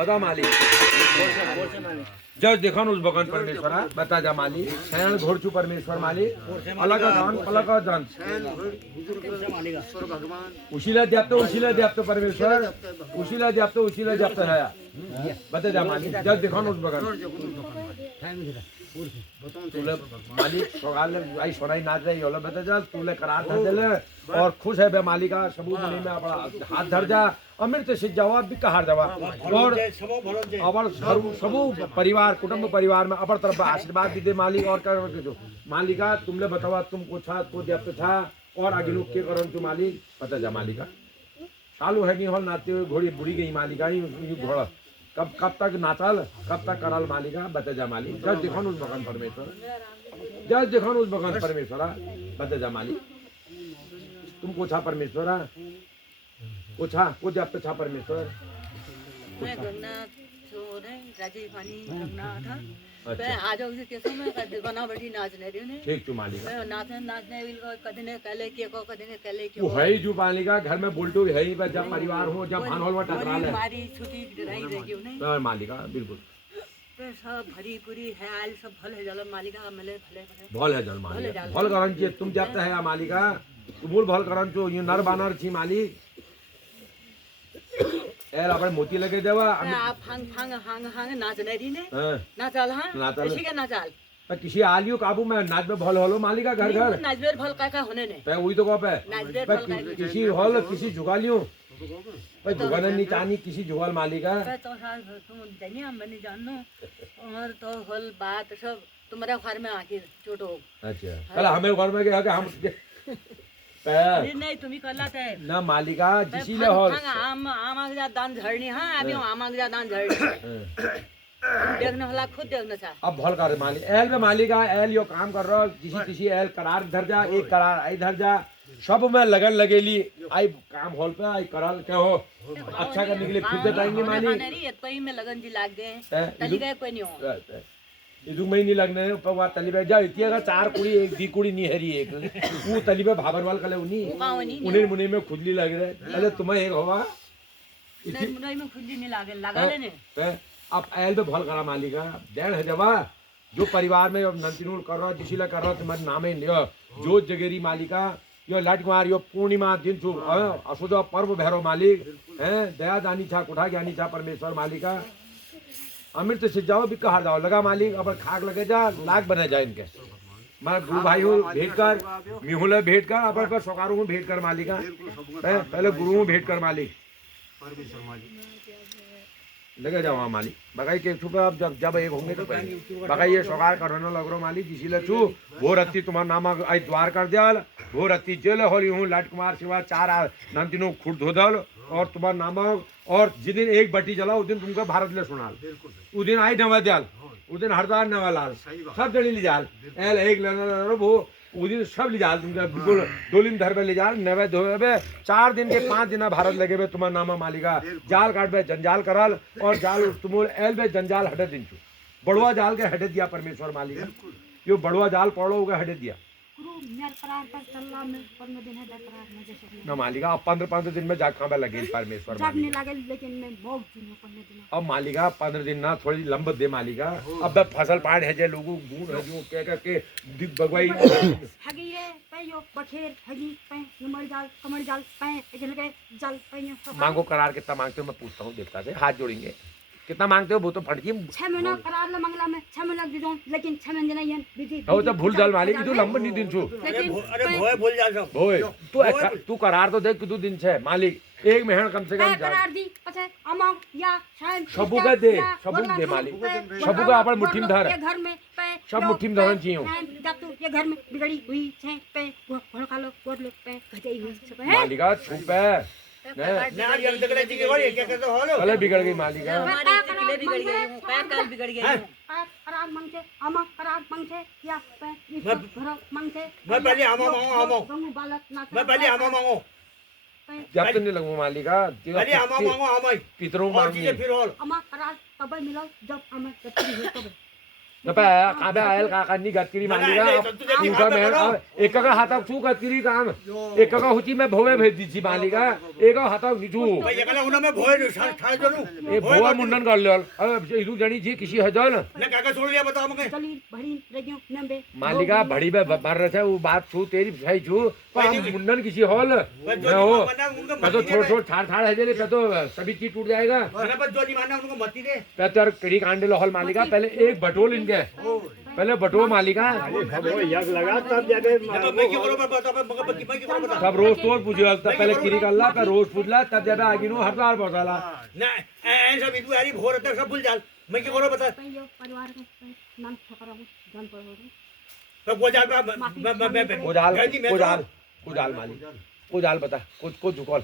बता मालिक जज देखो उस भगवान परमेश्वरा बता जा मालिक शरण घोड़चू परमेश्वर मालिक अलग जान उशीला द्याप्त परमेश्वर उशीला द्याप्त है बता जा मालिक जज देखो उस भगवान तुले मालिक सगाल आई सोनाई नाच रही होला बता जा तुले करार धर देले और खुश है बे मालिका सबूत नहीं में अपना हाथ धर जा अमृत से जवाब भी कहार जवाब और अबर सबू परिवार कुटुंब परिवार में अपर तरफ आशीर्वाद भी दे मालिक और कर जो मालिका तुमने बतावा तुमको छा को द्याप्त था और आगे लोग के करो जो मालिक बता जा मालिका चालू है कि हॉल नाचते हुए घोड़ी बुरी गई मालिका ही घोड़ा कब तक नाचल कब तक करल मालिका बता जा मालिक जज देखो उस भगवान परमेश्वर जज देखो उस भगवान परमेश्वरा बता जा मालिक तुम कोछा परमेश्वर कोछा को जब छा परमेश्वर मैं गंगनाथ सोरे राजे पानी गंगनाथ था अच्छा। मैं आज उसे कैसे मैं कद बना बड़ी नाचने रही हूं ठीक तू मालिका मैं नाचने विल को कदने कले के को कदने कले के वो है ही जो मालिका घर में बोलटो है ही जब परिवार हो जब भान हॉल में टकरा ले हमारी छुट्टी रही रही नहीं हाँ, मालिका बिल्कुल पे सब भरी पूरी है आल सब भल है जल मालिका मले भले भले भल है जल मालिका भल करन चाहिए तुम जब है मालिका तुमूल भल करन चो ये नर बानर छी मालिक यार अपन मोती लगे देवा आप हंग हंग हंग हंग नाचने रही ने हां नाचल हां नाचल। किसी के नाचल पर किसी आलियो काबू में नाच में भल होलो मालिका घर घर नाचबेर भल का होने ने पे वही तो कह पे नाचबेर पर भल का किसी हॉल किसी जुगालियो पर जुगाना नहीं चाहनी किसी जुगाल मालिका तो साल तुम जानिए हम नहीं जाननो और तो हल बात सब तुम्हारे घर में आके छोटो अच्छा कल हमें घर में गया कि हम पैर नहीं तुम्ही कला ते ना मालिका जिसी ले हॉल आम आमाग जा दान झड़नी हां अभी आमाग जा दान झड़नी देखने वाला खुद देखना था अब भल कर मालिक एल में मालिका एल यो काम कर रहा किसी किसी एल करार धर जा एक करार आई धर जा सब में लगन लगेली आई काम हॉल पे आई करार क्या हो अच्छा करने के लिए फिर बताएंगे मालिक नहीं तो ही में लगन जी लाग गए हैं? तली गए कोई नहीं हो इदु में नहीं लगने पर वहाँ तली पे जा इतिया का 4 कुड़ी एक दी कुड़ी नहीं हरी एक वो तली पे भाबरवाल कले उन्हीं मुने में खुजली लग रहे अरे तुम्हें एक होगा नहीं में खुजली नहीं लागे लगा लेने अब एल पे भल करा मालिका देन है जवा जो परिवार में नंतिनुल कर रहा जिसीला कर रहा तुम्हारे नाम है लियो जो जगेरी मालिका यो लाट कुमार यो पूर्णिमा दिन छु असुद पर्व भैरव मालिक हैं दया दानी छा कुठा ज्ञानी छा परमेश्वर मालिका अमृत से जाओ भी कहा जाओ लगा मालिक अब खाक लगे जा लाख बने जाए इनके मारा गुरु भाई हो भेंट कर मिहुल भेंट कर अपन पर सोकारू हूँ भेंट कर मालिका पहले गुरु हूँ भेंट कर मालिक परमेश्वर मालिक लगे जाओ मालिक बगाई के छुपे अब जब एक होंगे तो बगाई ये सोकार करना लग रहा मालिक इसीलिए छू वो रत्ती तुम्हारा नाम आई द्वार कर दिया वो रत्ती जेल होली हूँ लाट कुमार सिवा 4 नंतिनो खुद धोदल और तुम्हारा नाम और जिस दिन एक बटी जला उस दिन तुमको भारत ले सुनाल उस दिन आई नवा दयाल उस दिन हरदार नवा लाल सब जड़ी ले जाल एल एक लेना वो उस दिन सब ले जाल तुमका बिल्कुल 2 दिन धर पे ले जाल नवे धोबे 4 दिन के 5 दिन भारत लगे बे तुम्हारा नामा मालिका जाल काट बे जंजाल करल और जाल तुम एल बे जंजाल हटे दिन छू बड़वा जाल के हटे दिया परमेश्वर मालिका यो बड़वा जाल पड़ो के हटे दिया ना मालिका अब 15 दिन में जाखा में लगे परमेश्वर अब मालिका 15 दिन ना थोड़ी लंबत दे मालिका अब फसल पाड़ है जे लोगों गुण है जो कह के बगवाई मांगो करार कितना मांगते हो मैं पूछता हूँ देवता से हाथ जोड़ेंगे कितना मांगते हो वो तो फटकी 6 महीना करार ला मंगला में 6 महीना दे दो लेकिन 6 महीने नहीं है विधि हो तो भूल जाल मालिक तू लंबन नहीं दिन छु अरे भोए भूल जा सब भोए तू करार तो देख कितु दिन छे मालिक 1 महीना कम से कम करार दी पछे अमाउंट या शायद सबू का दे मालिक सबू का अपन मुट्ठी में धर ये घर में पे सब मुट्ठी में धरन चाहिए जब तू ये घर में बिगड़ी हुई छे पे वो खा लो वो लोग पे गई हुई सब है मालिका छुप है ना ये तकड़े जी के और क्या कहते हो लो कल बिगड़ गई मालिका हमारी चिकले बिगड़ गई हूं पैर कल बिगड़ गई हूं करार मांगते अमा करार मांगते या पे घर मांगते मैं पहले आमा बालक ना मैं पहले आमा मांगो जब तक नहीं लगू मालिका पहले आमा मांगो आमा पितरों और चीजें फिर और अमा करार तब मिलो जब अमा गति हो तब न पे काबे आयल का कन्नी गत्तिरी मालिका उनका मैं एक का हाथ छू गत्तिरी काम एक का हुची में भोवे भेज दी छी मालिका एक का हाथ निचू भाई ये कहला उना में भोए ठाड़ जनु ए भोवा मुंडन कर लेल अब इदु जणी जी किसी हजल ने काका छोड़ लिया बताओ मके चली भड़ी रेगियो नंबे मालिका भड़ी में मर रहे थे वो बात छू तेरी सही छू पर मुंडन किसी हॉल मैं हो तो छोड़ ठाड़ ठाड़ है जे तो सभी चीज टूट जाएगा मैंने पर जो नहीं मानना उनको मत दे पेतर कड़ी कांडे हॉल मालिका पहले एक बटोल इनके पहले बटो मालिका लगा तब जाके मैं क्यों करो बता मैं क्यों करो बता तब रोज तोड़ पूछला तब पहले किरी करला फिर रोज पूछला तब जब आगे नो हरदार पहुंचाला ना ऐसा बिदु यारी भोर तक सब भूल जाल मैं क्यों करो बता परिवार का नाम ठकरा हूं जान पर हो तो गोजाल गोजाल मालिक गोजाल बता को झुकल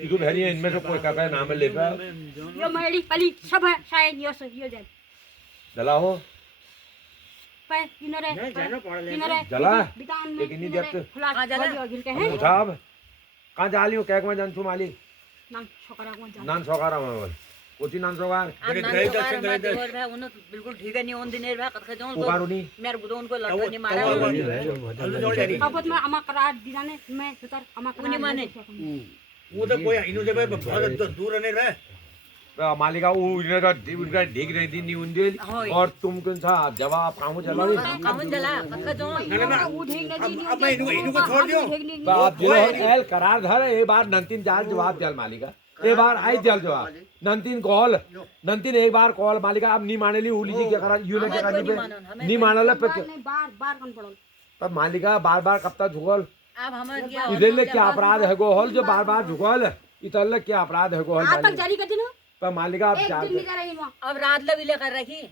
इदु भेरी इनमें से कोई का नाम लेगा यो मेरी पली सब है शायद यो जाए दला हो पे इनरे नहीं जाना पड़ ले इनरे जला बितान में लेकिन नहीं इनरे जब खुला जला गिल के हैं साहब कहाँ जा लियो क्या मैं जानछू मालिक नाम छोकरा को जान नान सोकारा में कोची नान सोकार बिल्कुल ठीक है नहीं उन दिनेर भाई कथा जोन पुकारुनी मेरे बुदो उनको लड़का नहीं मारा अब मैं अमा करार दिजाने मैं सुतर अमा उन्हीं माने। वो तो कोई इन्हों से बहुत दूर रहने रहे मालिका वो इनका उनका ढीक रही थी नी उंदेल और तुम कौन सा जवाब काम चला रही कामुन जला कथा जोन अब मैं इनको छोड़ दियो बाप जो एल करार धर ए बार नंतिन जाल जवाब दिया मालिका ए बार आई दियल जवाब नंतिन कॉल नंतिन एक बार कॉल मालिका अब नहीं माने ली उली जी क्या करा यू ने क्या करी पे नहीं मानला पे बार बार कौन पड़ल तब मालिका बार बार कब तक झुकल अब हमार क्या इधर ले क्या अपराध है गो हॉल जो बार बार झुकल इधर ले क्या अपराध है गो हॉल आज तक जारी कर दिन पर मालिका अब एक चार दिन नहीं करे वहां अब रात लविले कर रखी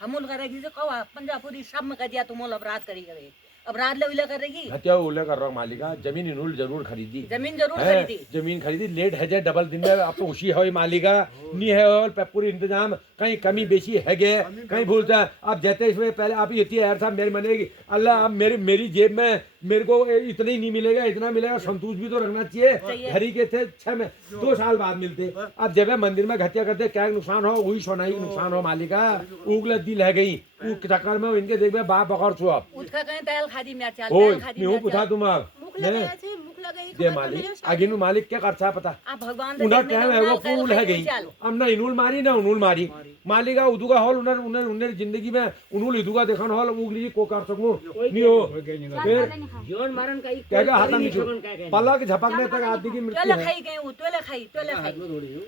हमूल कर रखी से कवा पंजाबपुरी सब में कह दिया तुम अपराध करी करे अब रात लविले कर रखी हत्या उल्ले कर रहा हूँ मालिका जमीन इनुल जरूर खरीदी जमीन जरूर है, खरीदी जमीन खरीदी लेट है जे डबल दिन में अब तो उसी है मालिका नहीं है और पे पूरी इंतजाम कहीं कमी बेची है गे कहीं भूलता है अब जैसे इसमें पहले आप ये यार साहब मेरे मनेगी अल्लाह अब मेरी जेब में मेरे को इतना ही नहीं मिलेगा इतना मिलेगा संतोष भी तो रखना चाहिए घरी के थे 6 में 2 साल बाद मिलते अब जब मंदिर में घटिया करते क्या नुकसान हो वही सोना ही नुकसान हो मालिका उगले दिल है गई उ चक्कर में इनके देख बाप बकौर छुआ उसका कहीं तेल खादी में चाल ओए तेल खादी मैं हूं पूछा तुम मुख लगे छे मुख लगे दे मालिक आगे नु मालिक क्या करता पता अब भगवान उनर टाइम है वो फूल है गई अब ना इनुल मारी ना उनुल मारी मालिका उदुगा हॉल उनर उनर उनर जिंदगी में उनुल इदुगा देखन हॉल उगली को कर सकूं नहीं हो फिर जीवन मरण का क्या क्या हाथ में छू पलक झपकने तक आदमी की मृत्यु तोले है खाई गए तोले खाई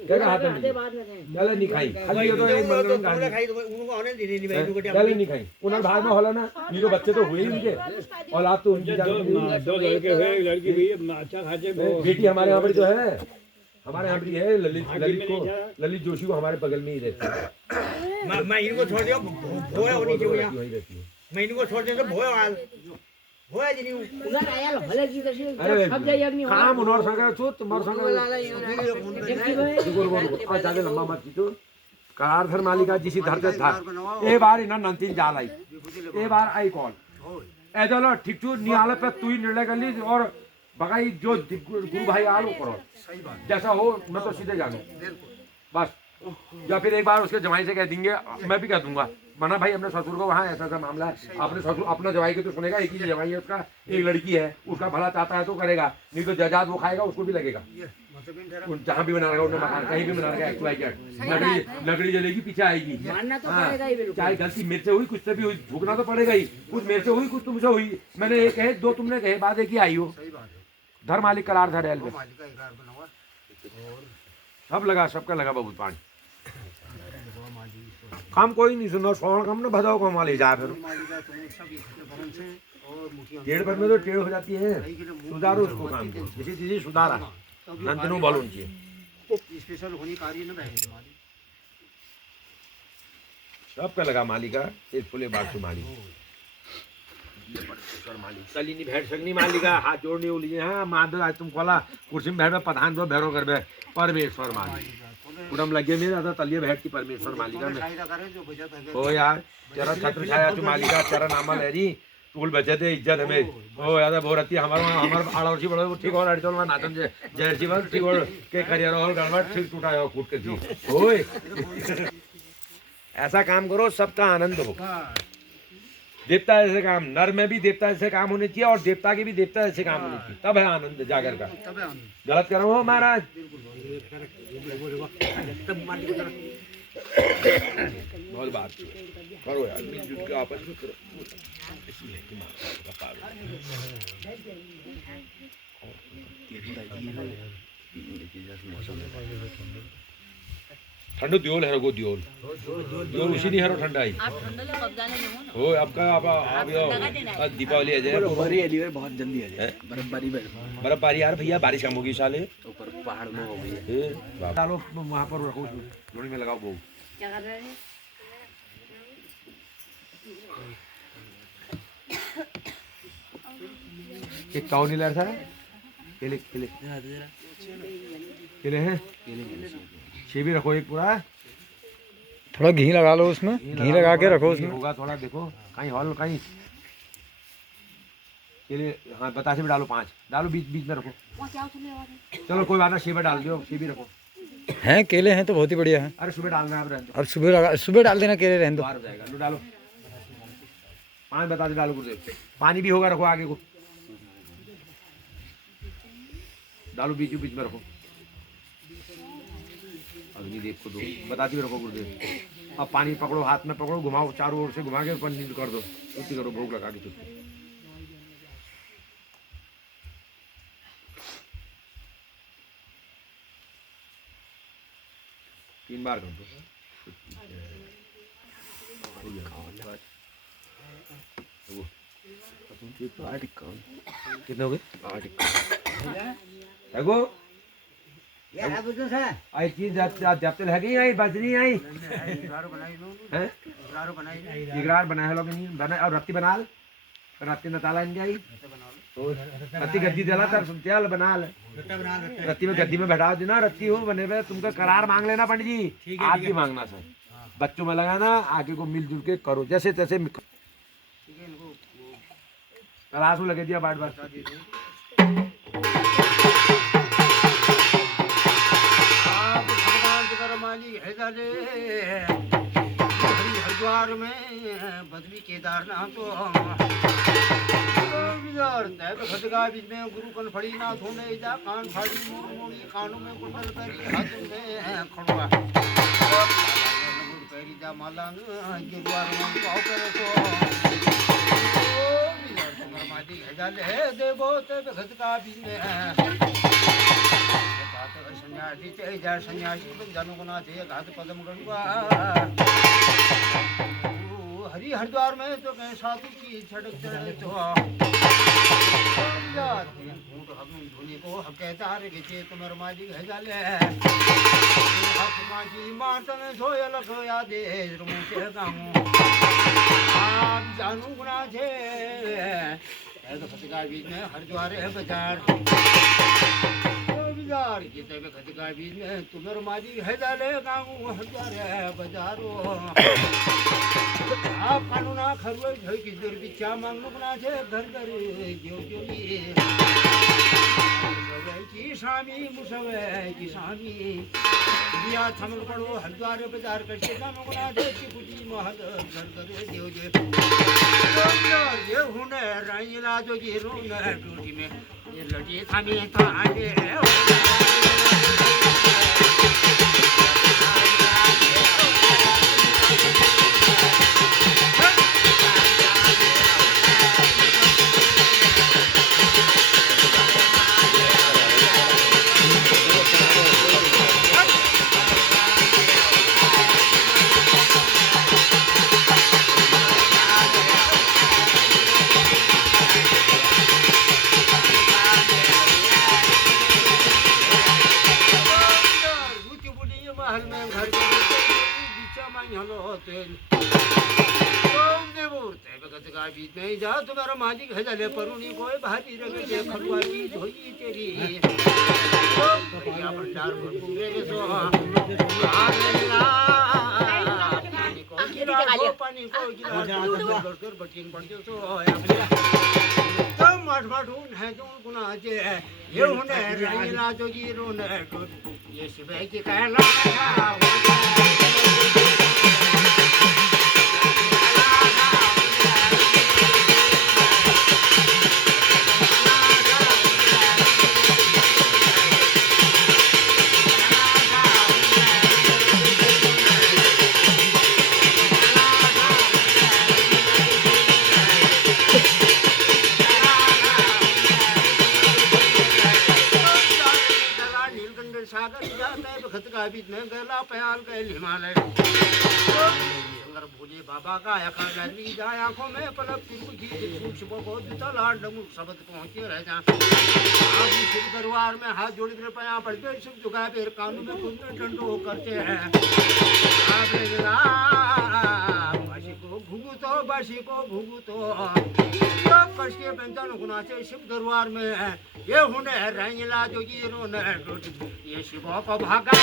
क्या क्या हाथ में चले नहीं खाई खाली ये तो एक मंगलम गाड़ी खाई तो उनको आने देने नहीं भाई उनको चले नहीं खाई उनर भाग में होला ना नहीं तो बच्चे तो हुए ही उनके औलाद तो उनकी जान दो लड़के हुए एक लड़की भी अच्छा खासे बेटी हमारे यहाँ पर जो है हमारे यहाँ पर है ललित जोशी को हमारे बगल में ही रहती है मैं इनको छोड़ दियो भोया होनी चाहिए वही रहती है मैं इनको छोड़ दियो तो भोया हाल भोया जी नहीं उधर आया भले जी दशी अरे सब जाई अग्नि काम उनर संगे छु तुम्हार संगे आ जाके लंबा मत कीचो करार धर मालिका जिसी धरते था ए बार इना नंतिन जाल आई ए बार आई कॉल ए चलो ठीक छु निहाल पे तू ही निर्णय कर ली और बगाई जो गुरु भाई आलो करो जैसा हो मैं तो सीधे जानू बस या फिर एक बार उसके जमाई से कह देंगे मैं भी कह दूंगा मना भाई अपने ससुर को वहाँ ऐसा ऐसा मामला है अपने ससुर अपना जवाई के तो सुनेगा एक ही जवाई है उसका एक लड़की है उसका भला चाहता है तो करेगा नहीं तो जजात वो खाएगा उसको भी लगेगा जहाँ भी बना रहेगा उन्हें मकान कहीं भी बना रहेगा लकड़ी जलेगी पीछे आएगी मानना तो हाँ, पड़ेगा ही बिल्कुल चाहे गलती मेरे से हुई कुछ से भी हुई झुकना तो पड़ेगा ही कुछ मेरे से हुई कुछ तुमसे हुई मैंने एक कहे दो तुमने कहे बाद एक ही आई हो धर मालिक करार धर रेल पे सब लगा सबका लगा बहुत पानी काम कोई नहीं सुनो सोन कम ना भजाओ को माले जा फिर टेढ़ पर में तो टेढ़ हो जाती है सुधारो उसको काम को किसी चीज सुधारा नंतनु बोलो चाहिए स्पेशल होनी कार्य न बैठे हमारी सबका लगा मालिका एक फुले बात से मालिक चली नहीं बैठ सकनी मालिका हाथ जोड़नी उली हाँ माधव आज तुम खोला कुर्सी में बैठ में प्रधान दो भैरो कर बे परमेश्वर मालिक पूरम लगे मेरे आधा तलिए बैठ की परमेश्वर मालिका में ओ यार तेरा छत्र छाया तू मालिका तेरा नामा लहरी टूल बचे थे इज्जत हमें ओ यादा भोरती हमारा आड़ोसी बड़ो ठीक और अड़चल में नाचन जैसी बात ठीक और के करियर और गड़बड़ ठीक टूटा है कूट के थी ओए ऐसा काम करो सबका आनंद हो देवता ऐसे काम नर में भी देवता ऐसे काम होने चाहिए और देवता के भी देवता ऐसे काम होने चाहिए तब है आनंद जागर का गलत करो हो महाराज बहुत बात करो यार मिलजुल के आपस में करो ठंडो दियोल है गो दियोल दियोल उसी नहीं हरो ठंडा ही आप ठंडा ले कब्जा ले हो ना हो आपका आप दीपावली आ जाए बर्फबारी है लीवर बहुत जल्दी आ जाए बर्फबारी यार भैया बारिश कम होगी साले ऊपर पहाड़ में हो गई है डालो वहाँ पर रखो जोड़ी में लगाओ बहु क्या कर रहे हैं एक काउ नहीं लड़ता है केले केले केले हैं छे भी रखो एक पूरा थोड़ा घी लगा लो उसमें घी लगा के रखो उसमें होगा थोड़ा देखो कहीं हॉल कहीं केले, हाँ बतासे भी डालो 5 डालो, बीच बीच में रखो। चलो कोई बात ना, सेब डाल दो, सेब भी रखो। हैं केले हैं तो बहुत ही बढ़िया है। अरे सुबह डालना है, आप रहने दो। और सुबह डाल देना केले, रहने दो। बाहर हो जाएगा, लो डालो 5 बतासे डालो गुरुदेव। पानी भी होगा, रखो आगे को, डालो बीच बीच में रखो। अग्निदेव को दो, बताती रखो गुरुदेव। अब पानी पकड़ो, हाथ में पकड़ो, घुमाओ चारों ओर से, घुमा के ऊपर नींद कर दो, छुट्टी करो, भोग लगा के छुट्टी। तीन बार कर दो। कितने हो गए? 8 देखो यार बुजुर्ग है आई चीज जब तक है गई आई बजनी आई इकरार बनाई लो, हैं इकरार बनाई लो, इकरार बनाए लोग नहीं बना, और रत्ती बना ले, रत्ती न ताला नहीं आई तो रत्ती गद्दी दिला तर सुनतेल बना ले, रत्ती में गद्दी में बैठा देना, रत्ती हो बने पे तुमका करार मांग लेना पंडित जी, आप भी मांगना सर, बच्चों में लगाना, आगे को मिलजुल के करो जैसे तैसे। ठीक है, इनको क्लास में लगे दिया बाट बाट। आप भगवान कर मालिक है जाले हरिद्वार में बदली केदारनाथ तो विचार तैब खदगा बीच में गुरु कन फड़ी ना धोने जा कान फाड़ी मोड़ी कानों में कुंडल करी हाथ में खड़वा करी जा माला गिरवार में पाव करे तो विचार तुम्हारा मालिक है जाले देवो तैब खदगा बीच में सन्यासी ते जा सन्यासी बन जानो गुना थे घात पदम गणवा हरि हरिद्वार में तो कहीं साधु की छड़क चढ़े तो धोनी को हकेदार के तुम्हार मालिक है जाले हक माजी मात में सोया लखो याद रुमुचे गामो आप जानू गुना थे तो फतगार बीच में हरिद्वार है बाजार बाजार की तब खदगा बीच में तुम्हार मालिक है जाले गाँव हजार है बाजारो आप कानूना खरवे झोई की जोर बिचा मांगनो बना छे घर घर जो जोली की स्वामी मुसवे की स्वामी दिया थमल पड़ो हरिद्वार बाजार करके गाँव बना दे की पूजी महल घर घर जो जो ये हुने राइला जो जी रोन टूटी में ये लड़ी थामी तो आगे बीच में जा तुम्हारा मालिक है जाले परुणी कोई भारी रंग के खड़ुआ की धोई तेरी बढ़िया भंडार पूरे के सो पानी को गिरा कर बटिंग पड़ जो सो तम माठ माठून है जो गुना जे ये होने रंगला जो गिरो ने ये शिव की कहना बीच में गला प्याल के हिमालय शंकर भोले बाबा का आखा जाए आंखों में पलक तिरुखी सूक्ष्म को तलाड़ डमुक शब्द पहुंचे रह जा आप शिव दरबार में हाथ जोड़ कर पया पड़ के शिव झुका फिर कानून में कुंड डंडो करते हैं बाशी को भूगू तो कश के पंचन गुना से शिव दरबार में ये हुने रंगला जो ये रोने ये शिव को भागा